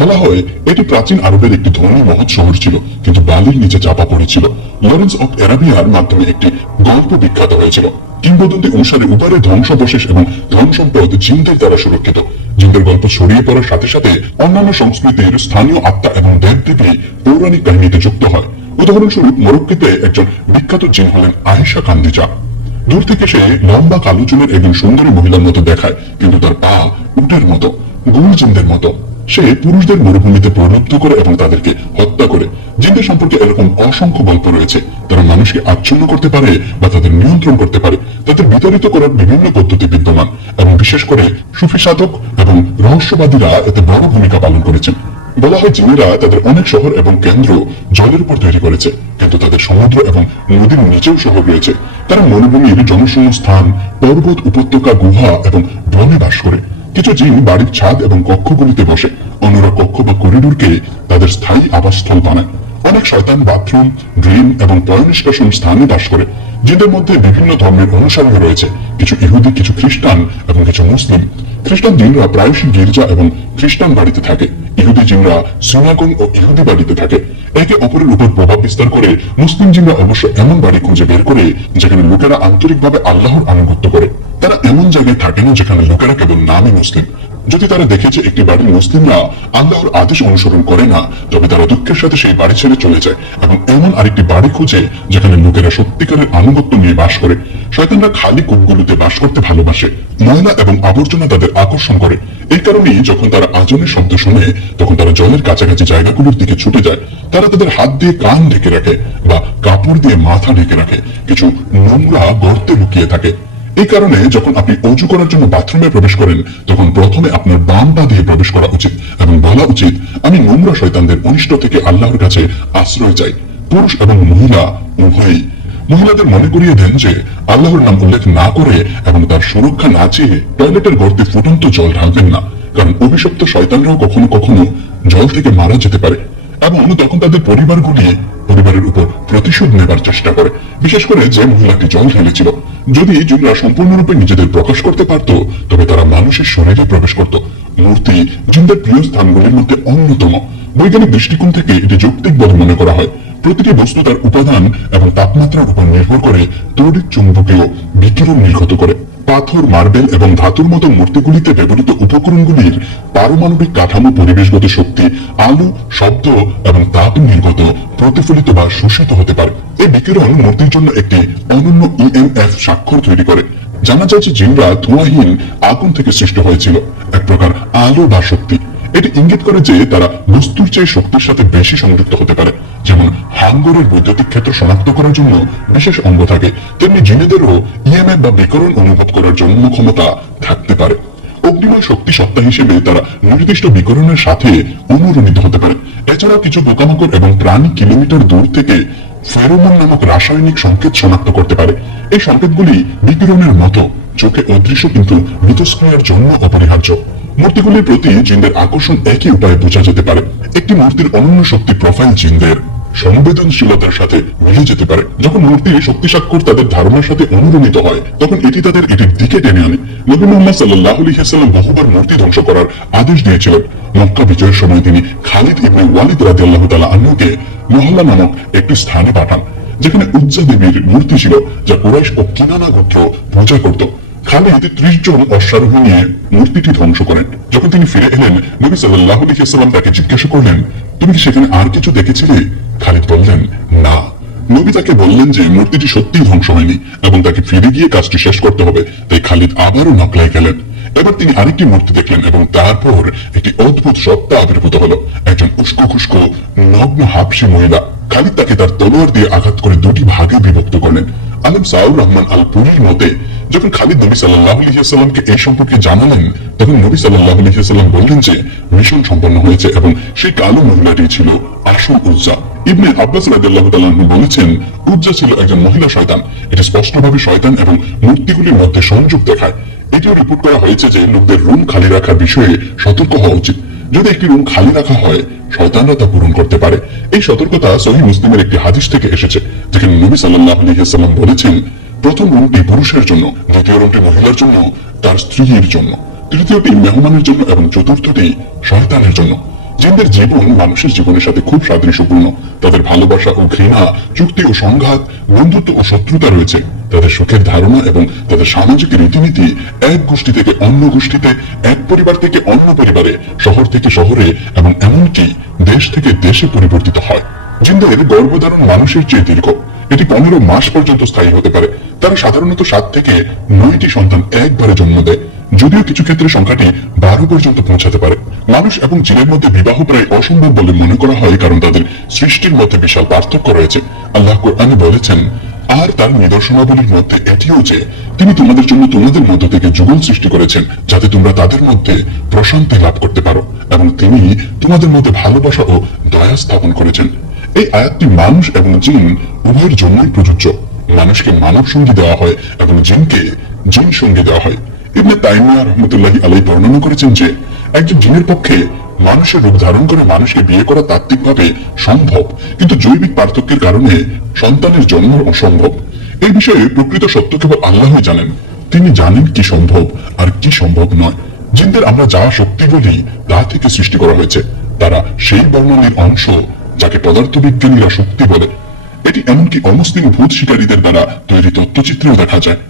বলা হয় এটি প্রাচীন আরবের একটি ধনী মহৎ শহর ছিল, কিন্তু বালির নিচে চাপা পড়েছিল। লরেন্স অফ অ্যারাবিয়ার মাধ্যমে একটি গল্প বিখ্যাত হয়েছিল। কিংবদন্তি অনুসারে উপরে ধ্বংসাবশেষ এবং ধন সম্পদ জিনদের দ্বারা সুরক্ষিত। জিনদের গল্প ছড়িয়ে পড়ার সাথে সাথে অন্যান্য সংস্কৃতির স্থানীয় আত্মা এবং দেবদেবী পৌরাণিক কাহিনীতে যুক্ত হয়। উদাহরণস্বরূপ মরক্কোতে একজন বিখ্যাত জিন হলেন আয়েশা কান্দিজা। দূর থেকে সে লম্বা কালো চুলের একজন সুন্দরী মহিলার মতো দেখায়, কিন্তু তার পা উটের মতো, গুল জিনদের মতো। সে পুরুষদের মরুভূমিতে প্রলুব্ধ করে এবং তাদেরকে হত্যা করে। জিনদের সম্পর্কে এরকম অসংখ্য গল্প রয়েছে। তারা মানুষকে আচ্ছন্ন করতে পারে বা তাদের নিয়ন্ত্রণ করতে পারে। তাদের বিতাড়িত করার বিভিন্ন পদ্ধতি বিদ্যমান এবং বিশেষ করে সুফি সাধক এবং রহস্যবাদীরা এতে বড় ভূমিকা পালন করেছেন। বলা হয় জিনেরা তাদের অনেক শহর এবং কেন্দ্র জলের উপর তৈরি করেছে, কিন্তু তাদের সমুদ্র এবং নদীর নিচেও শহর রয়েছে। তারা মরুভূমির জনশূন্য স্থান, পর্বত, উপত্যকা, গুহা এবং বনে বাস করে। কিছু জিন বাড়ির ছাদ এবং কক্ষগুলিতে বসে, অন্যরা কক্ষ বা করিডোরকে তাদের স্থায়ী আবাসস্থল বানায়। অনেক শয়তান বাথরুম, ড্রেন এবং পয়ঃনিষ্কাশন স্থানে বাস করে। জিনদের মধ্যে বিভিন্ন ধর্মের অনুসারী রয়েছে, কিছু ইহুদি, কিছু খ্রিস্টান এবং কিছু মুসলিম। খ্রিস্টান জিনরা প্রায়শই গির্জা এবং খ্রিস্টান বাড়িতে থাকে। ইহুদি জিনরা সিনাগোগ ও ইহুদি বাড়িতে থাকে। একে অপরের উপর প্রভাব বিস্তার করে মুসলিম জিনরা অবশ্য এমন বাড়ি খুঁজে বের করে যেখানে লোকেরা আন্তরিকভাবে আল্লাহর আনুগত্য করে। তারা এমন জায়গায় থাকে না যেখানে লোকেরা কেবল নামে মুসলিম। যদি তারা দেখেছে একটি বাড়ির মুসলিমরা আল্লাহর আদেশ অনুসরণ করে না, তবে তারা দুঃখের সাথে সেই বাড়ি ছেড়ে চলে যায় এবং এমন আরেকটি বাড়ি খুঁজে যেখানে লোকেরা সত্যিকারের আনুগত্য নিয়ে বাস করে। শয়তানরা খালি কূপগুলোতে বাস করতে ভালোবাসে। ময়লা এবং আবর্জনা তাদের আকর্ষণ করে। এই কারণেই যখন তারা আজানের শব্দ শুনে, তখন তারা জলের কাছাকাছি জায়গাগুলোর দিকে ছুটে যায়। তারা তাদের হাত দিয়ে কান ঢেকে রাখে বা কাপড় দিয়ে মাথা ঢেকে রাখে, কিছু নোংরা গর্তে লুকিয়ে থাকে। এই কারণে যখন আপনি অজু করার জন্য বাথরুমে প্রবেশ করেন, তখন প্রথমে আপনার বাম পা দিয়ে প্রবেশ করা উচিত এবং বলা উচিত, আমি নোংরা শয়তানদের অনিষ্ট থেকে আল্লাহর কাছে আশ্রয় চাই। পুরুষ এবং মহিলা উভয়ই। মহিলাদের মনে করিয়ে দেন যে আল্লাহর নাম উল্লেখ না করে এবং তার সুরক্ষা না চেয়ে টয়লেটের গর্তে ফুটন্ত জল ঢালবেন না, কারণ অভিশপ্ত শয়তানরাও কখনো কখনো জল থেকে মারা যেতে পারে এবং তখন তাদের পরিবারের উপর প্রতিশোধ নেবার চেষ্টা করে। বিশেষ করে যে মহিলাটি জল ঢেলেছিল। যদি জিনরা সম্পূর্ণরূপে নিজেদের প্রকাশ করতে পারত, তবে তারা মানুষের শরীরে প্রবেশ করত। মূর্তি জিনদের প্রিয় স্থানগুলির মধ্যে অন্যতম। বৈজ্ঞানিক দৃষ্টিকোণ থেকে এটি যৌক্তিক বলে মনে করা হয়। প্রতিটি বস্তু তার উপাদান এবং তাপমাত্রার উপর নির্ভর করে তড়িৎ চুম্বকীয় বিকিরণ নির্গত করে। পাথর, মার্বেল এবং ধাতুর মতো মূর্তিগুলিতে ব্যবহৃত উপকরণগুলির পারমাণবিক কাঠামো পরিবেশগত শক্তি, আলো, শব্দ এবং তাপ নির্গত, প্রতিফলিত বা শোষিত হতে পারে। এই বিকিরণ মূর্তির জন্য একটি অনন্য ইএমএফ স্বাক্ষর তৈরি করে। জানা যায় যে জিনরা ধোঁয়াহীন আগুন থেকে সৃষ্ট হয়েছিল, এক প্রকার আলো বা শক্তি। এটি ইঙ্গিত করে যে তারা বস্তুর চেয়ে শক্তির সাথে বেশি সংযুক্ত হতে পারে। যেমন হাঙ্গরের বৈদ্যুতিক ক্ষেত্র শনাক্ত করার জন্য বিশেষ অঙ্গ থাকে, তেমনি জিনেদেরও ইএমএফ বা বিকিরণ অনুভব করার জন্য ক্ষমতা থাকতে পারে। অগ্নিময় শক্তি সত্তা হিসেবে তারা নির্দিষ্ট বিকিরণের সাথে অনুরণিত হতে পারে। এছাড়াও কিছু পোকামাকড় এবং প্রাণী কিলোমিটার দূর থেকে ফেরোমন নামক রাসায়নিক সংকেত শনাক্ত করতে পারে। এই সংকেতগুলি বিকিরণের মতো, চোখে অদৃশ্য কিন্তু মিথস্ক্রিয়ার জন্য অপরিহার্য। মূর্তিগুলির প্রতি জিনদের আকর্ষণ একই উপায়ে বোঝা যেতে পারে। একটি মূর্তির অনন্য শক্তি প্রোফাইল জিনদের সংবেদনশীলতার সাথে মিলে যেতে পারে। যখন মূর্তির শক্তি স্বাক্ষর তাদের ধারণার সাথে অনুরণিত হয়, তখন এটি তাদের এটির দিকে টেনে আনে। নবী মুহাম্মদ সাল্লাল্লাহু আলাইহি ওয়াসাল্লাম বহুবার মূর্তি ধ্বংস করার আদেশ দিয়েছিলেন। মক্কা বিজয়ের সময় তিনি খালিদ ইবনে ওয়ালিদ রাদিয়াল্লাহু তাআলা আনহুকে মহল্লা নামক একটি স্থানে পাঠান, যেখানে উজ্জা দেবীর মূর্তি ছিল, যা কুরাইশ ও কিনানা গোত্র পূজা করত। খালিদ 30 জন অশ্বারোহী নিয়ে মূর্তিটি ধ্বংস করেন। যখন তিনি ফিরে এলেন, নবী সাল্লাল্লাহু আলাইহি ওয়াসাল্লাম তাকে জিজ্ঞাসা করলেন, তুমি কি সেখানে আর কিছু দেখেছিলে? খালিদ বললেন, না। নবী তাকে বললেন যে মূর্তিটি সত্যিই ধ্বংস হয়নি এবং তাকে ফিরে গিয়ে কাজটি শেষ করতে হবে। তাই খালিদ আবারও নকলাই গেলেন। এবার তিনি আরেকটি মূর্তি দেখলেন এবং তারপর একটি অদ্ভুত সত্তা আবির্ভূত হলো, একজন উস্কো খুস্কো নগ্ন হাবশী মহিলা। খালিদ তাকে তার তলোয়ার দিয়ে আঘাত করে দুটি ভাগে বিভক্ত করলেন। আলেম সাউর রহমান আল পুরীর মতে, যখন খালিদ নবী সাল্লাল্লাহু আলাইহি ওয়াসাল্লামকে এই সম্পর্কে জানালেন, তখন নবী সাল্লাল্লাহু আলাইহি ওয়াসাল্লাম বললেন যে মিশন সম্পন্ন হয়েছে এবং সেই কালো মহিলাটি ছিল আসল উজ্জা। ইবনে আব্বাস রাদিয়াল্লাহু তাআলা আনহু বলেছেন, উজ্জা ছিল একজন মহিলা শয়তান। এটি স্পষ্টভাবে শয়তান এবং মূর্তিগুলির মধ্যে সংযোগ দেখায়। এটিও রিপোর্ট করা হয়েছে যে লোকদের রুম খালি রাখার বিষয়ে সতর্ক হওয়া উচিত। যদি একটি রুম খালি রাখা হয়, শয়তানরা তা পূরণ করতে পারে। এই সতর্কতা সহিহ মুসলিমের একটি হাদিস থেকে এসেছে, যেখানে নবী সাল্লাল্লাহু আলাইহি ওয়াসাল্লাম বলেছেন, প্রথম রুমটি পুরুষের জন্য, দ্বিতীয় রুমটি মহিলার জন্য, তার স্ত্রীর জন্য, তৃতীয়টি মেহমানের জন্য এবং চতুর্থটি শয়তানের জন্য। জিনদের জীবন মানুষের জীবনের সাথে খুব সাদৃশ্যপূর্ণ। তাদের ভালোবাসা ও ঘৃণা, চুক্তি ও সংঘাত, বন্ধুত্ব ও শত্রুতা রয়েছে। তাদের সুখের ধারণা এবং তাদের সামাজিক রীতিনীতি এক গোষ্ঠী থেকে অন্য গোষ্ঠীতে, এক পরিবার থেকে অন্য পরিবারে, শহর থেকে শহরে এবং এমনকি দেশ থেকে দেশে পরিবর্তিত হয়। জিনদের গর্ভধারণ মানুষের চেয়ে দীর্ঘ। এটি 15 মাস পর্যন্ত স্থায়ী হতে পারে। তারা সাধারণত 7 থেকে 9টি সন্তান একবারে জন্ম দেয়, যদিও কিছু ক্ষেত্রে সংখ্যাটি 12 পর্যন্ত পৌঁছাতে পারে। মানুষ এবং জিনের মধ্যে বিবাহ প্রায় অসম্ভব বলে মনে করা হয়, কারণ তাদের সৃষ্টির মধ্যে বিশাল পার্থক্য রয়েছে। আল্লাহ কোরআনে বলেছেন, আর তার নিদর্শনাবলীর মধ্যে এটিও যে তিনি তোমাদের জন্য তোমাদের মধ্য থেকে যুগল সৃষ্টি করেছেন, যাতে তোমরা তাদের মধ্যে প্রশান্তি লাভ করতে পারো, এবং তিনি তোমাদের মধ্যে ভালোবাসা ও দয়া স্থাপন করেছেন। এই আয়াতটি মানুষ এবং জিন উভয়ের জন্যই প্রযোজ্য। মানুষকে মানব সঙ্গী দেওয়া হয় এবং জিনকে জিন সঙ্গী দেওয়া হয়। ইবনে তাইমিয়া রাহমাতুল্লাহি আলাইহি বর্ণনা করেছেন যে একজন জিনের পক্ষে মানুষের রূপ ধারণ করে মানুষকে বিয়ে করা তাত্ত্বিকভাবে সম্ভব, কিন্তু জৈবিক পার্থক্যের কারণে সন্তানের জন্ম অসম্ভব। এই বিষয়ে প্রকৃত সত্য কেবল আল্লাহই জানেন। তিনি জানেন কি সম্ভব আর কি সম্ভব নয়। জিনদের আমরা যা শক্তি বলি তা থেকে সৃষ্টি করা হয়েছে। তারা সেই বর্ণনার অংশ যাকে পদার্থবিজ্ঞানীরা শক্তি বলে। এটি এমনকি অমুসলিম ভূত শিকারীদের দ্বারা তৈরি তথ্যচিত্রেও দেখা যায়।